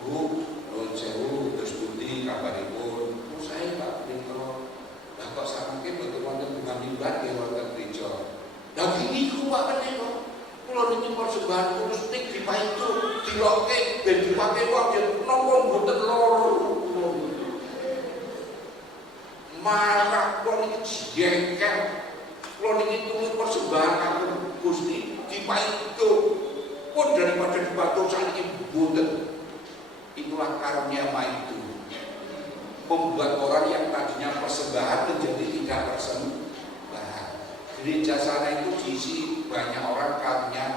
Bu, Nuwun sewu, terus pundi kabaripun? Saya Pak Petro. Lah kok samangke mboten wonten bunga mimbar nggih wonten gereja. Lah niku Pak Petro. Kula niki persembahan kula stik dipaitu, dilokke ben dipake wong yen napa mboten loro. Marah kula niki jengkel. Kula niki tulus persembahan kanggo Gusti dipaitu. Pun daripada dipatur saniki mboten. Itulah karunia itu, membuat orang yang tadinya persembahan menjadi tidak persembahan. Gereja sana itu diisi banyak orang karunia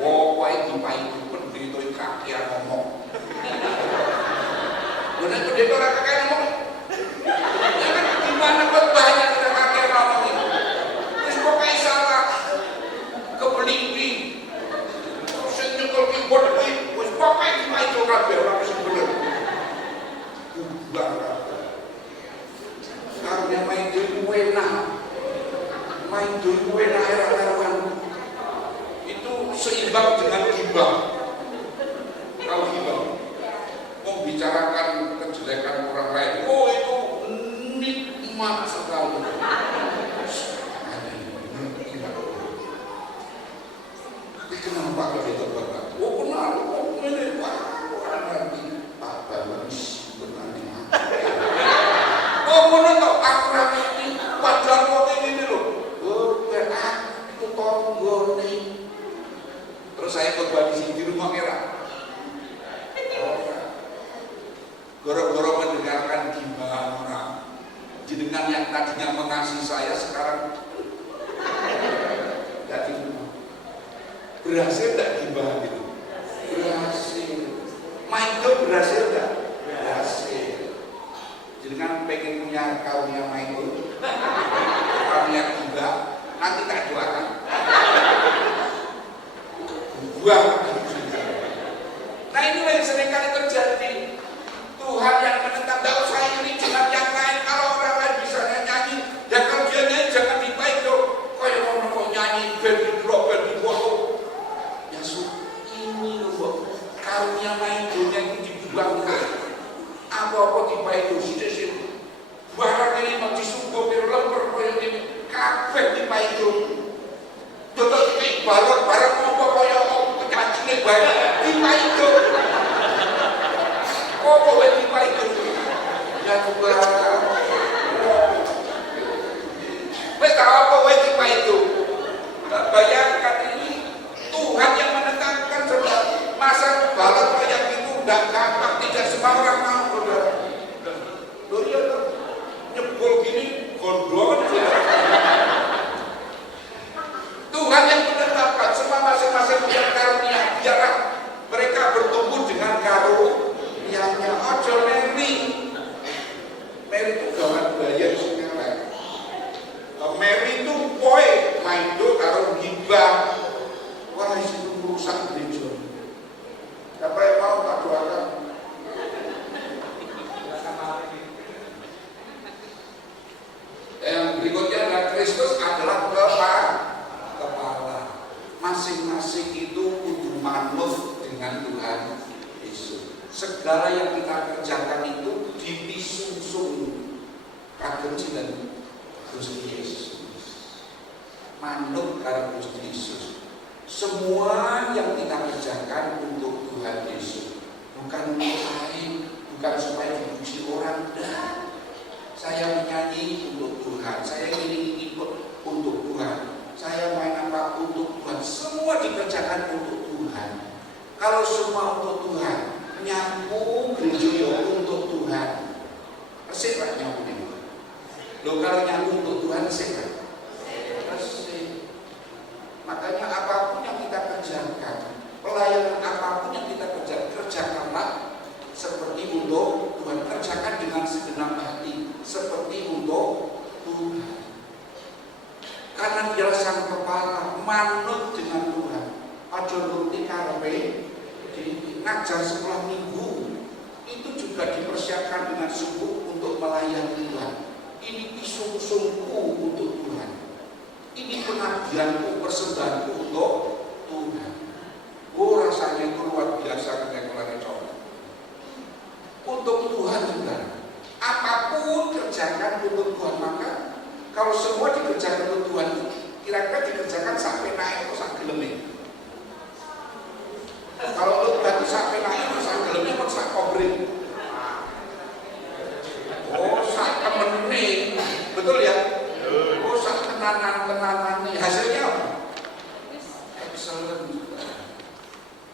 woi dipaitu pendeta kakian ngomong. Benar pendeta orang kakian ngomong. Jangan gimana kok banyak orang kakian ngomong. Tuhannya main di enak, era-erawan. Itu seimbang dengan hibah. Kalau hibah, membicarakan kejelekan orang lain, oh itu nikmat sekali. Kenapa kalau itu Bapak? Oh kenal, oh ini Pak, orang nanti Pak Bagus berani. Oh menurut aku nanti wajar kok ini loh. Oh itu tonggo nih. Terus saya khotbah di sini di rumah merah. Goro-goro mendengarkan gimana jenengan yang tadinya mengasihi saya sekarang jadi berhasil tidak gimana gitu? Berhasil. Main berhasil tidak? Berhasil. Jenengan pengen punya kaumnya main kaumnya gila, nanti tak doakan. Buang. Nah inilah yang seringkali terjadi. Tuhan yang menentang, tidak usah ini dengan yang lain. Kalau orang lain bisa nyanyi, ya kalau dia nyanyi jangan dibaik dong. Kayak mau nyanyi band di drop, band di foto. Ya ini loh, karunia main dunia itu dibuang. Apa-apa dibaik itu sih. Barang ini mau disungguh lemper kayak ini, kabeh dibaik itu. Betul barang apa kayak kecacingnya banyak dibaik itu. Kok dibaik itu? Ya Tuhan. Wes tahu apa dibaik itu? Bayangkan ini Tuhan yang menetapkan saudara. Masa balap kayak itu tidak gampang, tidak semua orang mau. Loh iya nyebul gini gondol. Tuhan yang menetapkan semua masing-masing punya karunia, biarlah mereka bertumbuh dengan karunia-Nya. Ojo Mary itu gawan bayar sekarang. Mary itu boy main do karo hibah. Wah itu merusak gereja. Siapa yang mau tak doakan? Yang berikutnya adalah Kristus adalah kepala. Masing-masing itu kudu manut dengan Tuhan Yesus. Segala yang kita kerjakan itu dipisung-sung kagem dan Gusti Yesus. Manut karo Gusti Yesus. Semua yang kita kerjakan untuk Tuhan Yesus, bukan untuk lain, bukan supaya dipuji orang. Dan saya menyanyi untuk Tuhan, saya ini ikut untuk Tuhan, saya main apa untuk Tuhan. Semua dikerjakan untuk Tuhan. Kalau semua untuk Tuhan, nyambung gereja untuk Tuhan. Persik Pak nyambungnya. Loh kalau nyambung untuk Tuhan persik Pak. Persik. Makanya apapun yang kita kerjakan, pelayanan apapun yang kita kerjakanlah seperti untuk Tuhan. Kerjakan dengan segenap hati, seperti untuk Tuhan. Karena dia sang kepala, manut dengan Tuhan. Aja nuruti karepe ngajar sekolah minggu itu juga dipersiapkan dengan sungguh untuk melayani Tuhan. Ini pisung-sungku untuk Tuhan. Ini pengabdianku, persembahanku untuk Tuhan. Oh rasanya itu luar biasa ketika lagi coba. Untuk Tuhan juga. Apapun kerjakan untuk Tuhan. Maka kalau semua dikerjakan untuk Tuhan, kira-kira dikerjakan sampai naik atau sampai gelem. Kalau lu berarti sampai naik atau sampai gelem, atau sampai kobrin. Oh sampai menit, betul ya? Oh sampai tenanan nih. Hasilnya apa? Excellent.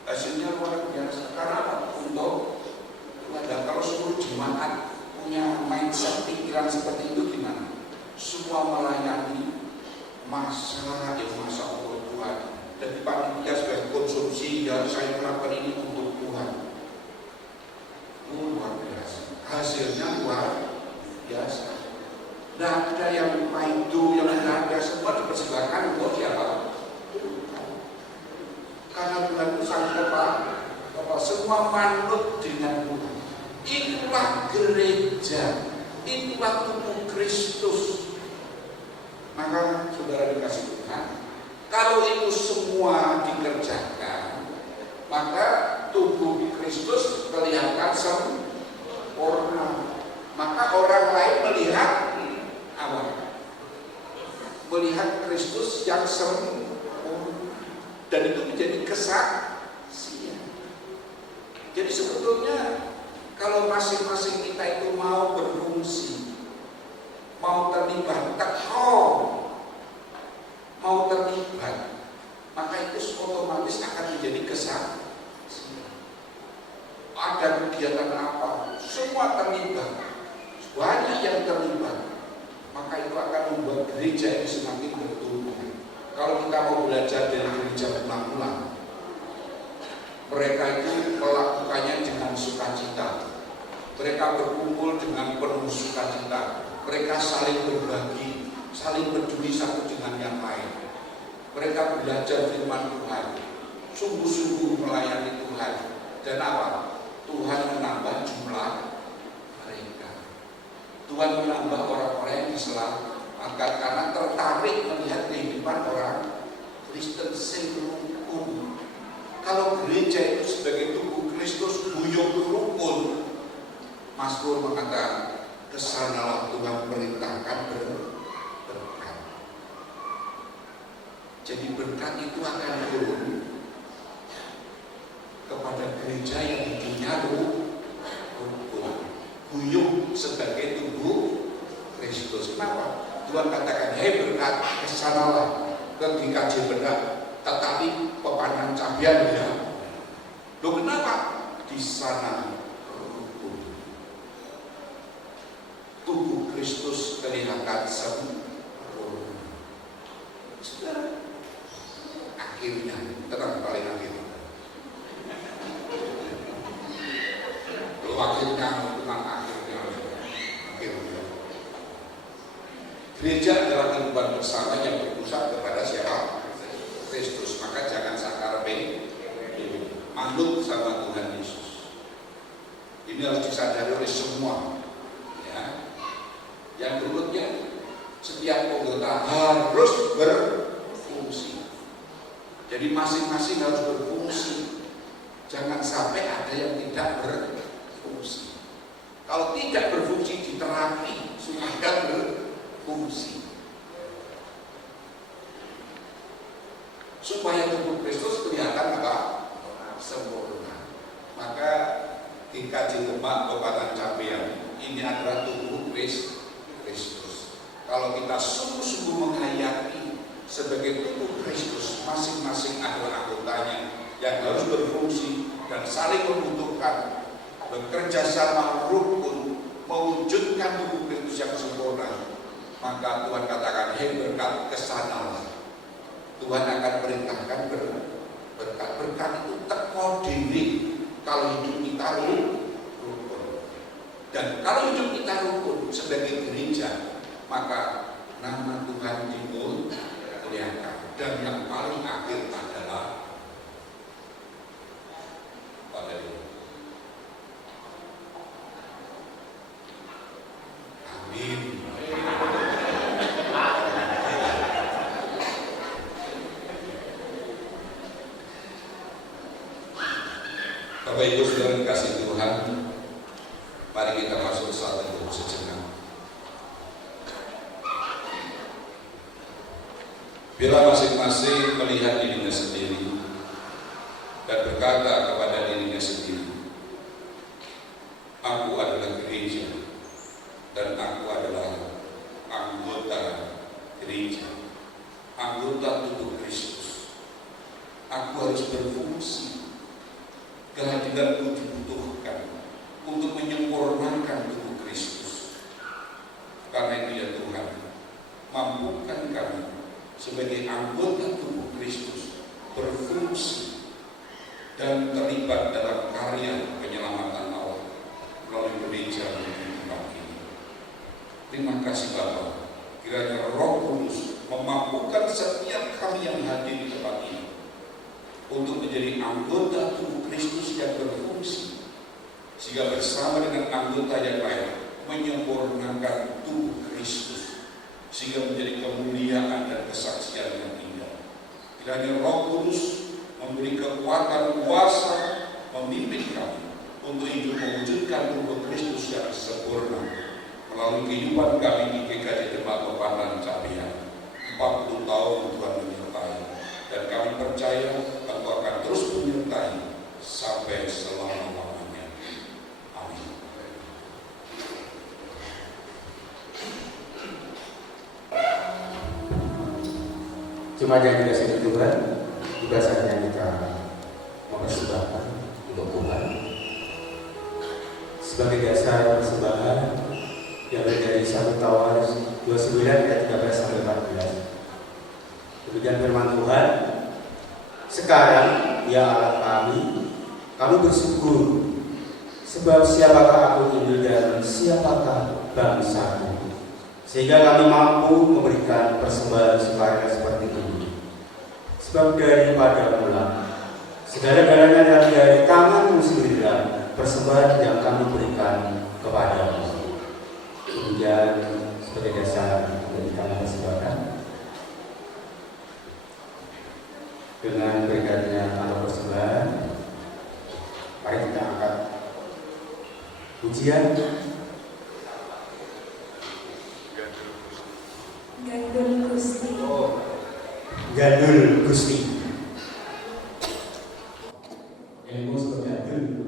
Hasilnya luar biasa. Karena untuk dan kalau seluruh jemaat punya mindset pikiran seperti itu gimana? Semua melayani masa Allah Tuhan. Dan panitia sebagai konsumsi ya saya melakukan ini untuk Tuhan. Luar biasa. Hasilnya luar biasa. Tidak ada yang maido, yang ada semua dipersembahkan untuk siapa? Karena Tuhan itu sang kepala, semua manut dengan Tuhan. Itulah gereja. itulah tubuh Kristus. Maka saudara dikasih Tuhan, kalau itu semua dikerjakan, maka tubuh Kristus kelihatan sempurna. Maka orang lain melihat apa? Melihat Kristus yang sempurna, dan itu menjadi kesaksian. Jadi sebetulnya kalau masing-masing kita itu mau berfungsi, mau terlibat, mau terlibat, maka itu otomatis akan menjadi kesaksian. Ada kegiatan apa, semua terlibat, banyak yang terlibat, maka itu akan membuat gereja ini semakin bertumbuh. Kalau kita mau belajar dari gereja ulang-ulang, mereka itu melakukannya dengan sukacita. Mereka berkumpul dengan penuh sukacita. Mereka saling berbagi, saling peduli satu dengan yang lain. Mereka belajar firman Tuhan, sungguh-sungguh melayani Tuhan. Dan apa? Tuhan menambah jumlah mereka. Tuhan menambah orang-orang yang diselamatkan karena tertarik melihat kehidupan orang Kristen rukun. Kalau gereja itu sebagai tubuh Kristus guyub rukun, Mazmur mengatakan, kesanalah Tuhan perintahkan berkat. Jadi berkat itu akan turun kepada gereja yang hidupnya rukun, guyub sebagai tubuh Kristus. Kenapa? Tuhan katakan, hei berkat, kesanalah ke GKJ berat, tetapi pepanan cabian ya. Loh kenapa? Di sana rukun. Tubuh Kristus kelihatan sempurna. Saudara, akhirnya, tenang, paling akhir. Loh akhirnya, tenang, akhirnya. Gereja adalah kehidupan bersama yang berpusat kepada siapa? Kristus. Maka jangan sakar manut sama Tuhan Yesus. Ini harus disadari oleh semua. Ya. Yang berikutnya, setiap anggota harus berfungsi. Jadi masing-masing harus berfungsi. Jangan sampai ada yang tidak berfungsi. Kalau tidak berfungsi diterapi supaya berfungsi. Supaya tubuh Kristus kelihatan apa? Sempurna. Maka GKJ Demak Kabupaten Cabean ini adalah tubuh Kristus. Kalau kita sungguh-sungguh menghayati sebagai tubuh Kristus, masing-masing adalah anggotanya yang harus berfungsi dan saling membutuhkan, bekerja sama rukun, mewujudkan tubuh Kristus yang sempurna. Maka Tuhan katakan, hei berkat kesanalah. Tuhan akan perintahkan berkat. Berkat itu teko diri kalau hidup kita rukun. Dan kalau hidup kita rukun sebagai gereja, maka nama Tuhan dimuliakan. Dan yang paling akhir adalah amin. Bapak Ibu saudara dikasih Tuhan, mari kita masuk saat teduh sejenak. Bila masing-masing melihat dirinya sendiri dan berkata kepada dirinya sendiri, aku adalah gereja dan aku adalah anggota gereja, anggota tubuh Kristus. Aku harus berfungsi. Kehadiranku dibutuhkan untuk menyempurnakan tubuh Kristus. Karena itu ya Tuhan, mampukan kami sebagai anggota tubuh Kristus berfungsi dan terlibat dalam karya penyelamatan Allah melalui gereja di tempat ini. Terima kasih Bapa, kiranya Roh Kudus memampukan setiap kami yang hadir di tempat ini untuk menjadi anggota tubuh Kristus yang berfungsi, sehingga bersama dengan anggota yang lain menyempurnakan tubuh Kristus sehingga menjadi kemuliaan dan kesaksian yang indah. Kiranya Roh Kudus memberi kekuatan kuasa memimpin kami untuk hidup mewujudkan tubuh Kristus yang sempurna melalui kehidupan kami di GKJ Demak Pepanan Cabean. 40 tahun Tuhan menyertai, dan kami percaya Engkau akan terus menyertai sampai selama-lamanya. Amin. Jemaat yang dikasihi Tuhan, juga saatnya kita mempersembahkan untuk Tuhan sebagai dasar persembahan yang dari 1 Tawarikh 29 ayat 13 sampai 14. Demikian firman Tuhan. Sekarang ya Allah kami bersyukur, sebab siapakah aku ini dan siapakah bangsaku, sehingga kami mampu memberikan persembahan sukarela seperti ini. Sebab daripada mula segala-galanya dan dari tanganmu sendirilah persembahan yang kami berikan kepadamu. Demikian sebagai dasar untuk kita mempersembahkan. Dengan berikatnya atau persembahan, mari kita angkat pujian Gandul Gusti. Gandul Gusti. Ilmu gandul.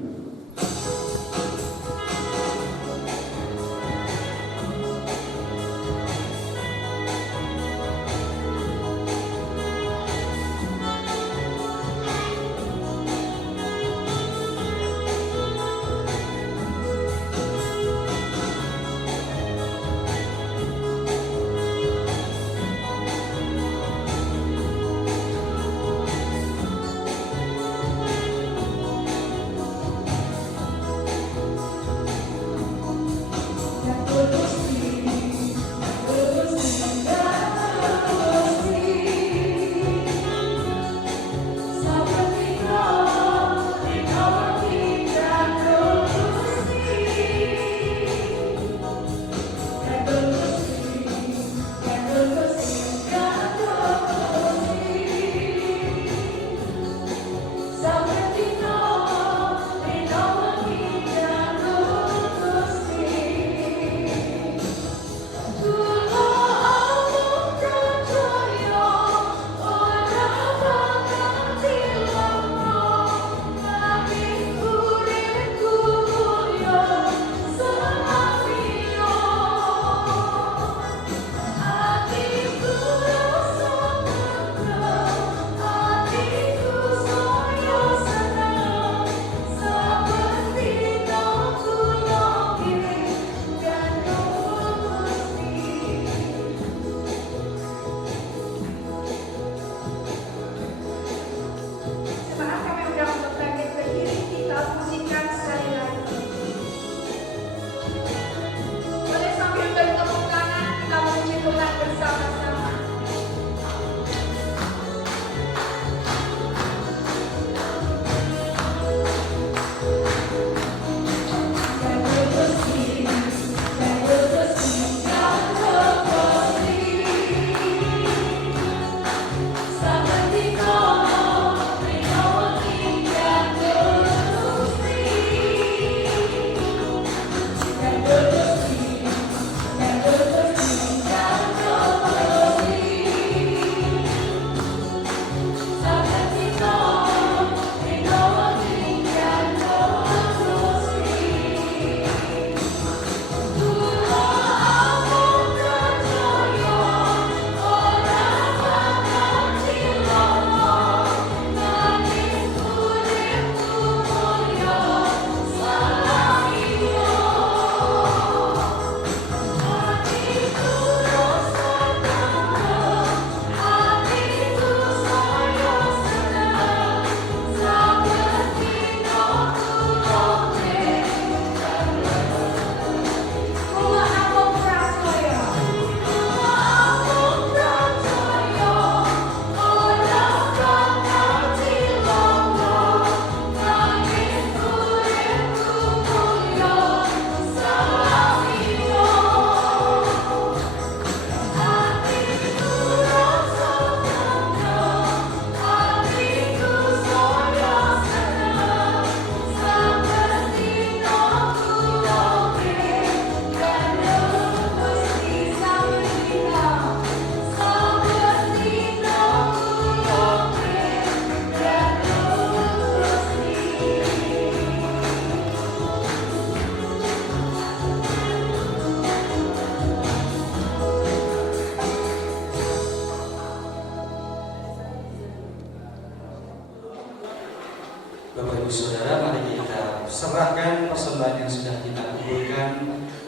Bapak Ibu Saudara, mari kita serahkan persembahan yang sudah kita kumpulkan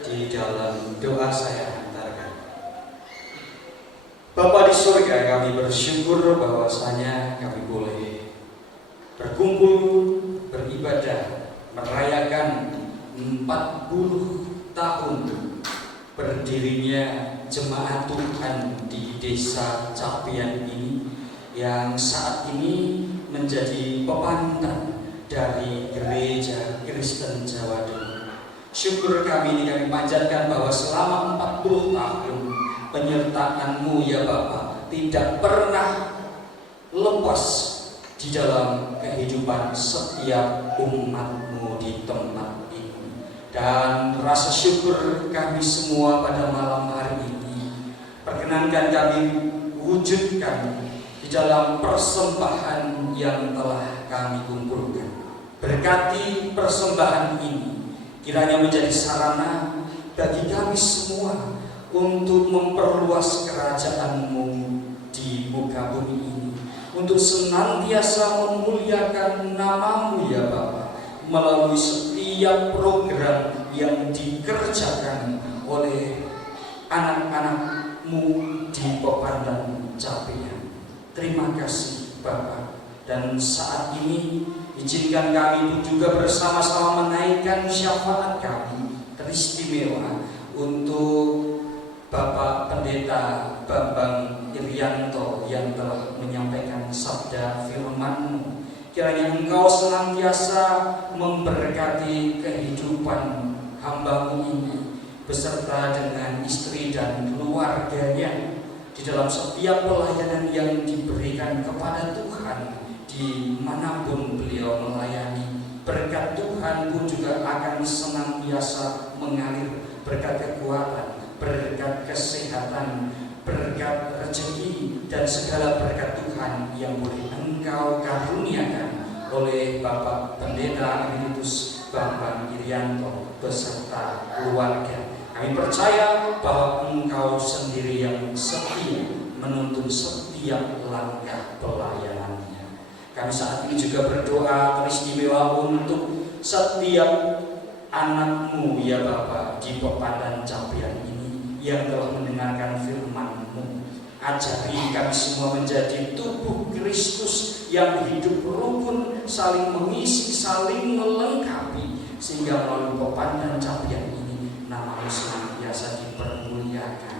di dalam doa saya hantarkan. Bapa di surga, kami bersyukur bahwasanya kami boleh berkumpul, beribadah, merayakan 40 tahun berdirinya Jemaat Tuhan di Desa Capian ini, yang saat ini menjadi pemandan dari Gereja Kristen Jawa Timur. Syukur kami ini kami panjatkan bahwa selama 40 tahun penyertaan-Mu ya Bapa tidak pernah lepas di dalam kehidupan setiap umat-Mu di tempat ini. Dan rasa syukur kami semua pada malam hari ini, perkenankan kami wujudkan di dalam persembahan yang telah kami kumpulkan. Berkati persembahan ini, kiranya menjadi sarana bagi kami semua untuk memperluas kerajaan-Mu di muka bumi ini, untuk senantiasa memuliakan nama-Mu ya Bapa, melalui setiap program yang dikerjakan oleh anak-anak-Mu di Pepandan Capian. Terima kasih Bapa. Dan saat ini izinkan kami pun juga bersama-sama menaikkan syafaat kami teristimewa untuk Bapak Pendeta Bambang Irianto yang telah menyampaikan sabda firman-Mu. Kiranya Engkau senantiasa memberkati kehidupan hamba-Mu ini beserta dengan istri dan keluarganya di dalam setiap pelayanan yang diberikan kepada Tuhan dimanapun beliau melayani. Berkat Tuhan pun juga akan senantiasa mengalir, berkat kekuatan, berkat kesehatan, berkat rezeki, dan segala berkat Tuhan yang boleh Engkau karuniakan oleh Bapak Pendeta Emeritus Bambang Irianto beserta keluarga. Kami percaya bahwa Engkau sendiri yang setia menuntun setiap langkah pelayanannya. Kami saat ini juga berdoa teristimewa untuk setiap anak-Mu ya Bapa di Pepandan Capian ini yang telah mendengarkan firman-Mu. Ajari kami semua menjadi tubuh Kristus yang hidup rukun, saling mengisi, saling melengkapi, sehingga melalui Pepandan Capian nama-Mu senantiasa dipermuliakan.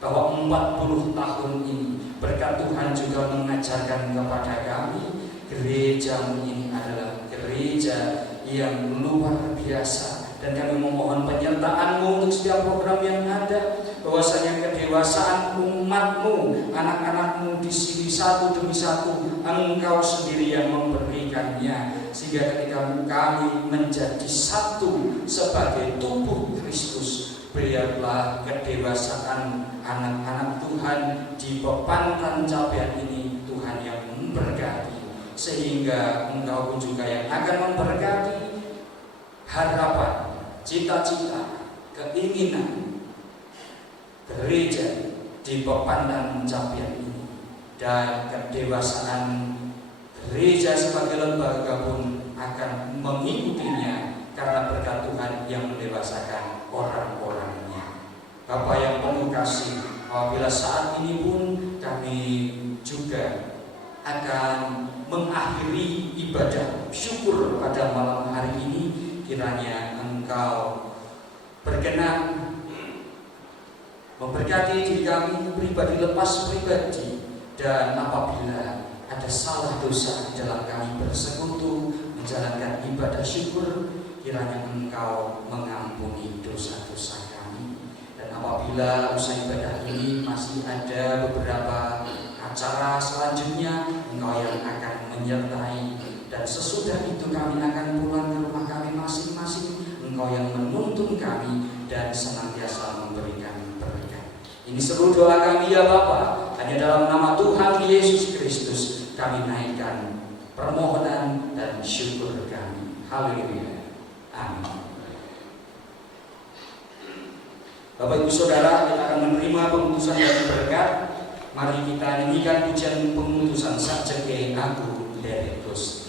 Bahwa 40 tahun ini berkat Tuhan juga mengajarkan kepada kami, gereja-Mu ini adalah gereja yang luar biasa. Dan kami memohon penyertaan-Mu untuk setiap program yang ada, bahwasanya kedewasaan umat-Mu, anak-anak-Mu di sini satu demi satu Engkau sendiri yang memberikannya, sehingga ketika kami menjadi satu sebagai tubuh Kristus, biarlah kedewasaan anak-anak Tuhan di Pepandan Capian ini Tuhan yang memberkati, sehingga Engkau pun juga yang akan memberkati harapan, cita-cita, keinginan gereja di Pepandan Capian ini, dan kedewasaan gereja sebagai lembaga pun akan mengikutinya karena berkat Tuhan yang mendewasakan orang-orangnya. Bapa yang penuh kasih, apabila saat ini pun kami juga akan mengakhiri ibadah syukur pada malam hari ini, kiranya Engkau berkenan memberkati diri kami pribadi lepas pribadi, dan apabila ada salah dosa di dalam kami bersekutu menjalankan ibadah syukur, kiranya Engkau mengampuni dosa-dosa kami. Dan apabila usai ibadah ini masih ada beberapa acara selanjutnya, Engkau yang akan menyertai, dan sesudah itu kami akan pulang ke rumah kami masing-masing. Engkau yang menuntun kami dan senantiasa memberikan berkat. Ini seluruh doa kami ya Bapa, hanya dalam nama Tuhan Yesus Kristus kami naikkan permohonan dan syukur kami. Haleluya. Amin. Bapak Ibu Saudara, kita akan menerima pengutusan dari berkat. Mari kita nyanyikan pujian pengutusan Sajake Aku dari Gusti.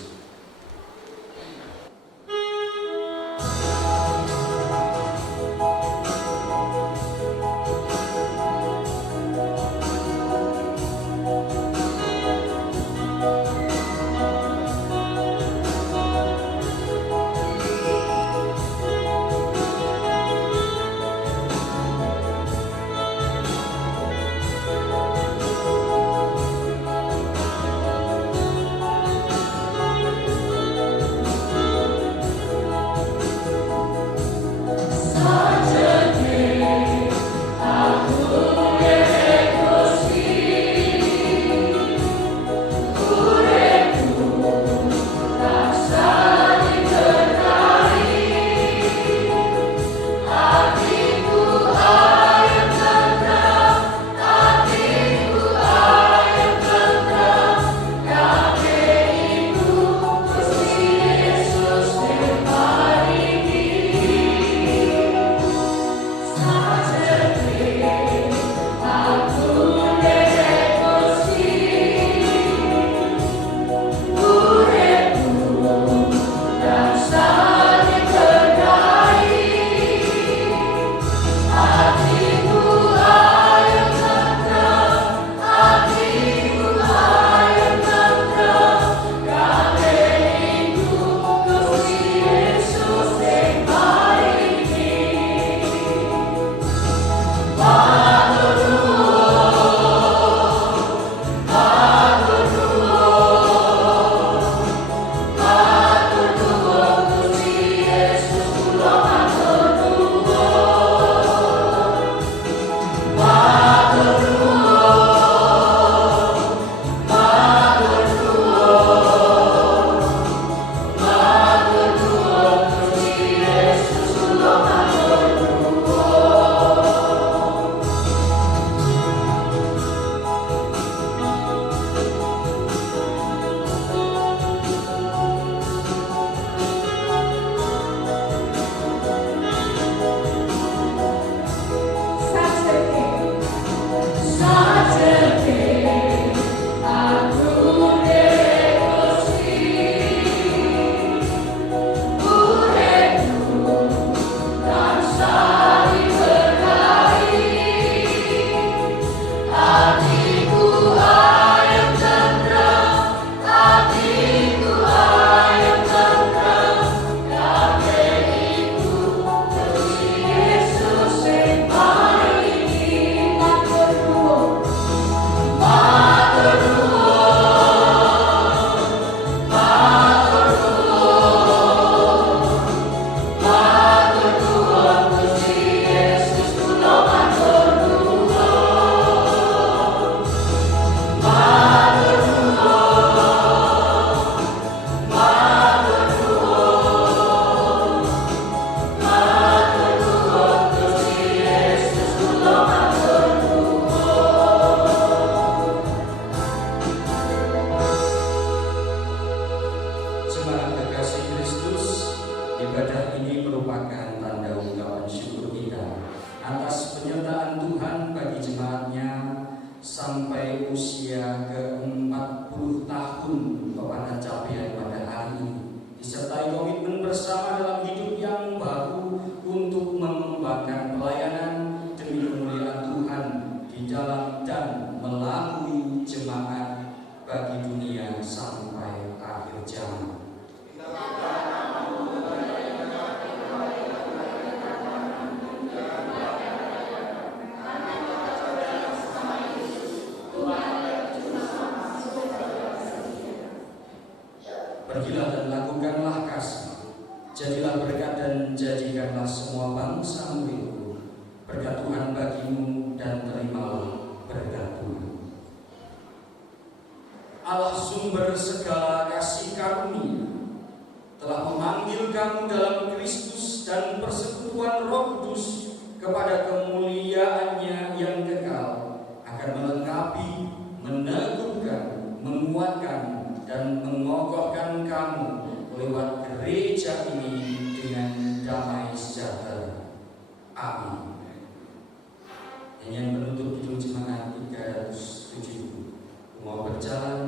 usia ke-40 tahun kepada capaian pada hari ini, disertai komitmen bersama dalam hidup yang baru untuk mengembangkan pelayanan demi kemuliaan Tuhan di dalam dan melalui jemaat bagi dunia sampai akhir zaman. Pergilah dan lakukanlah kasih, jadilah berkat dan jadikanlah semua bangsa milikmu. Berkat Tuhan bagimu dan terimalah berkat Tuhan. Allah sumber segala kasih karunia telah memanggil kamu dalam Kristus dan persekutuan Roh Kudus kepada kemuliaannya yang kekal, akan melengkapi, meneguhkan, menguatkan, dan mengokohkan kamu lewat gereja ini dengan damai sejahtera. Amin. Yang penutup Kidung Jemaat 307. Mau berjalan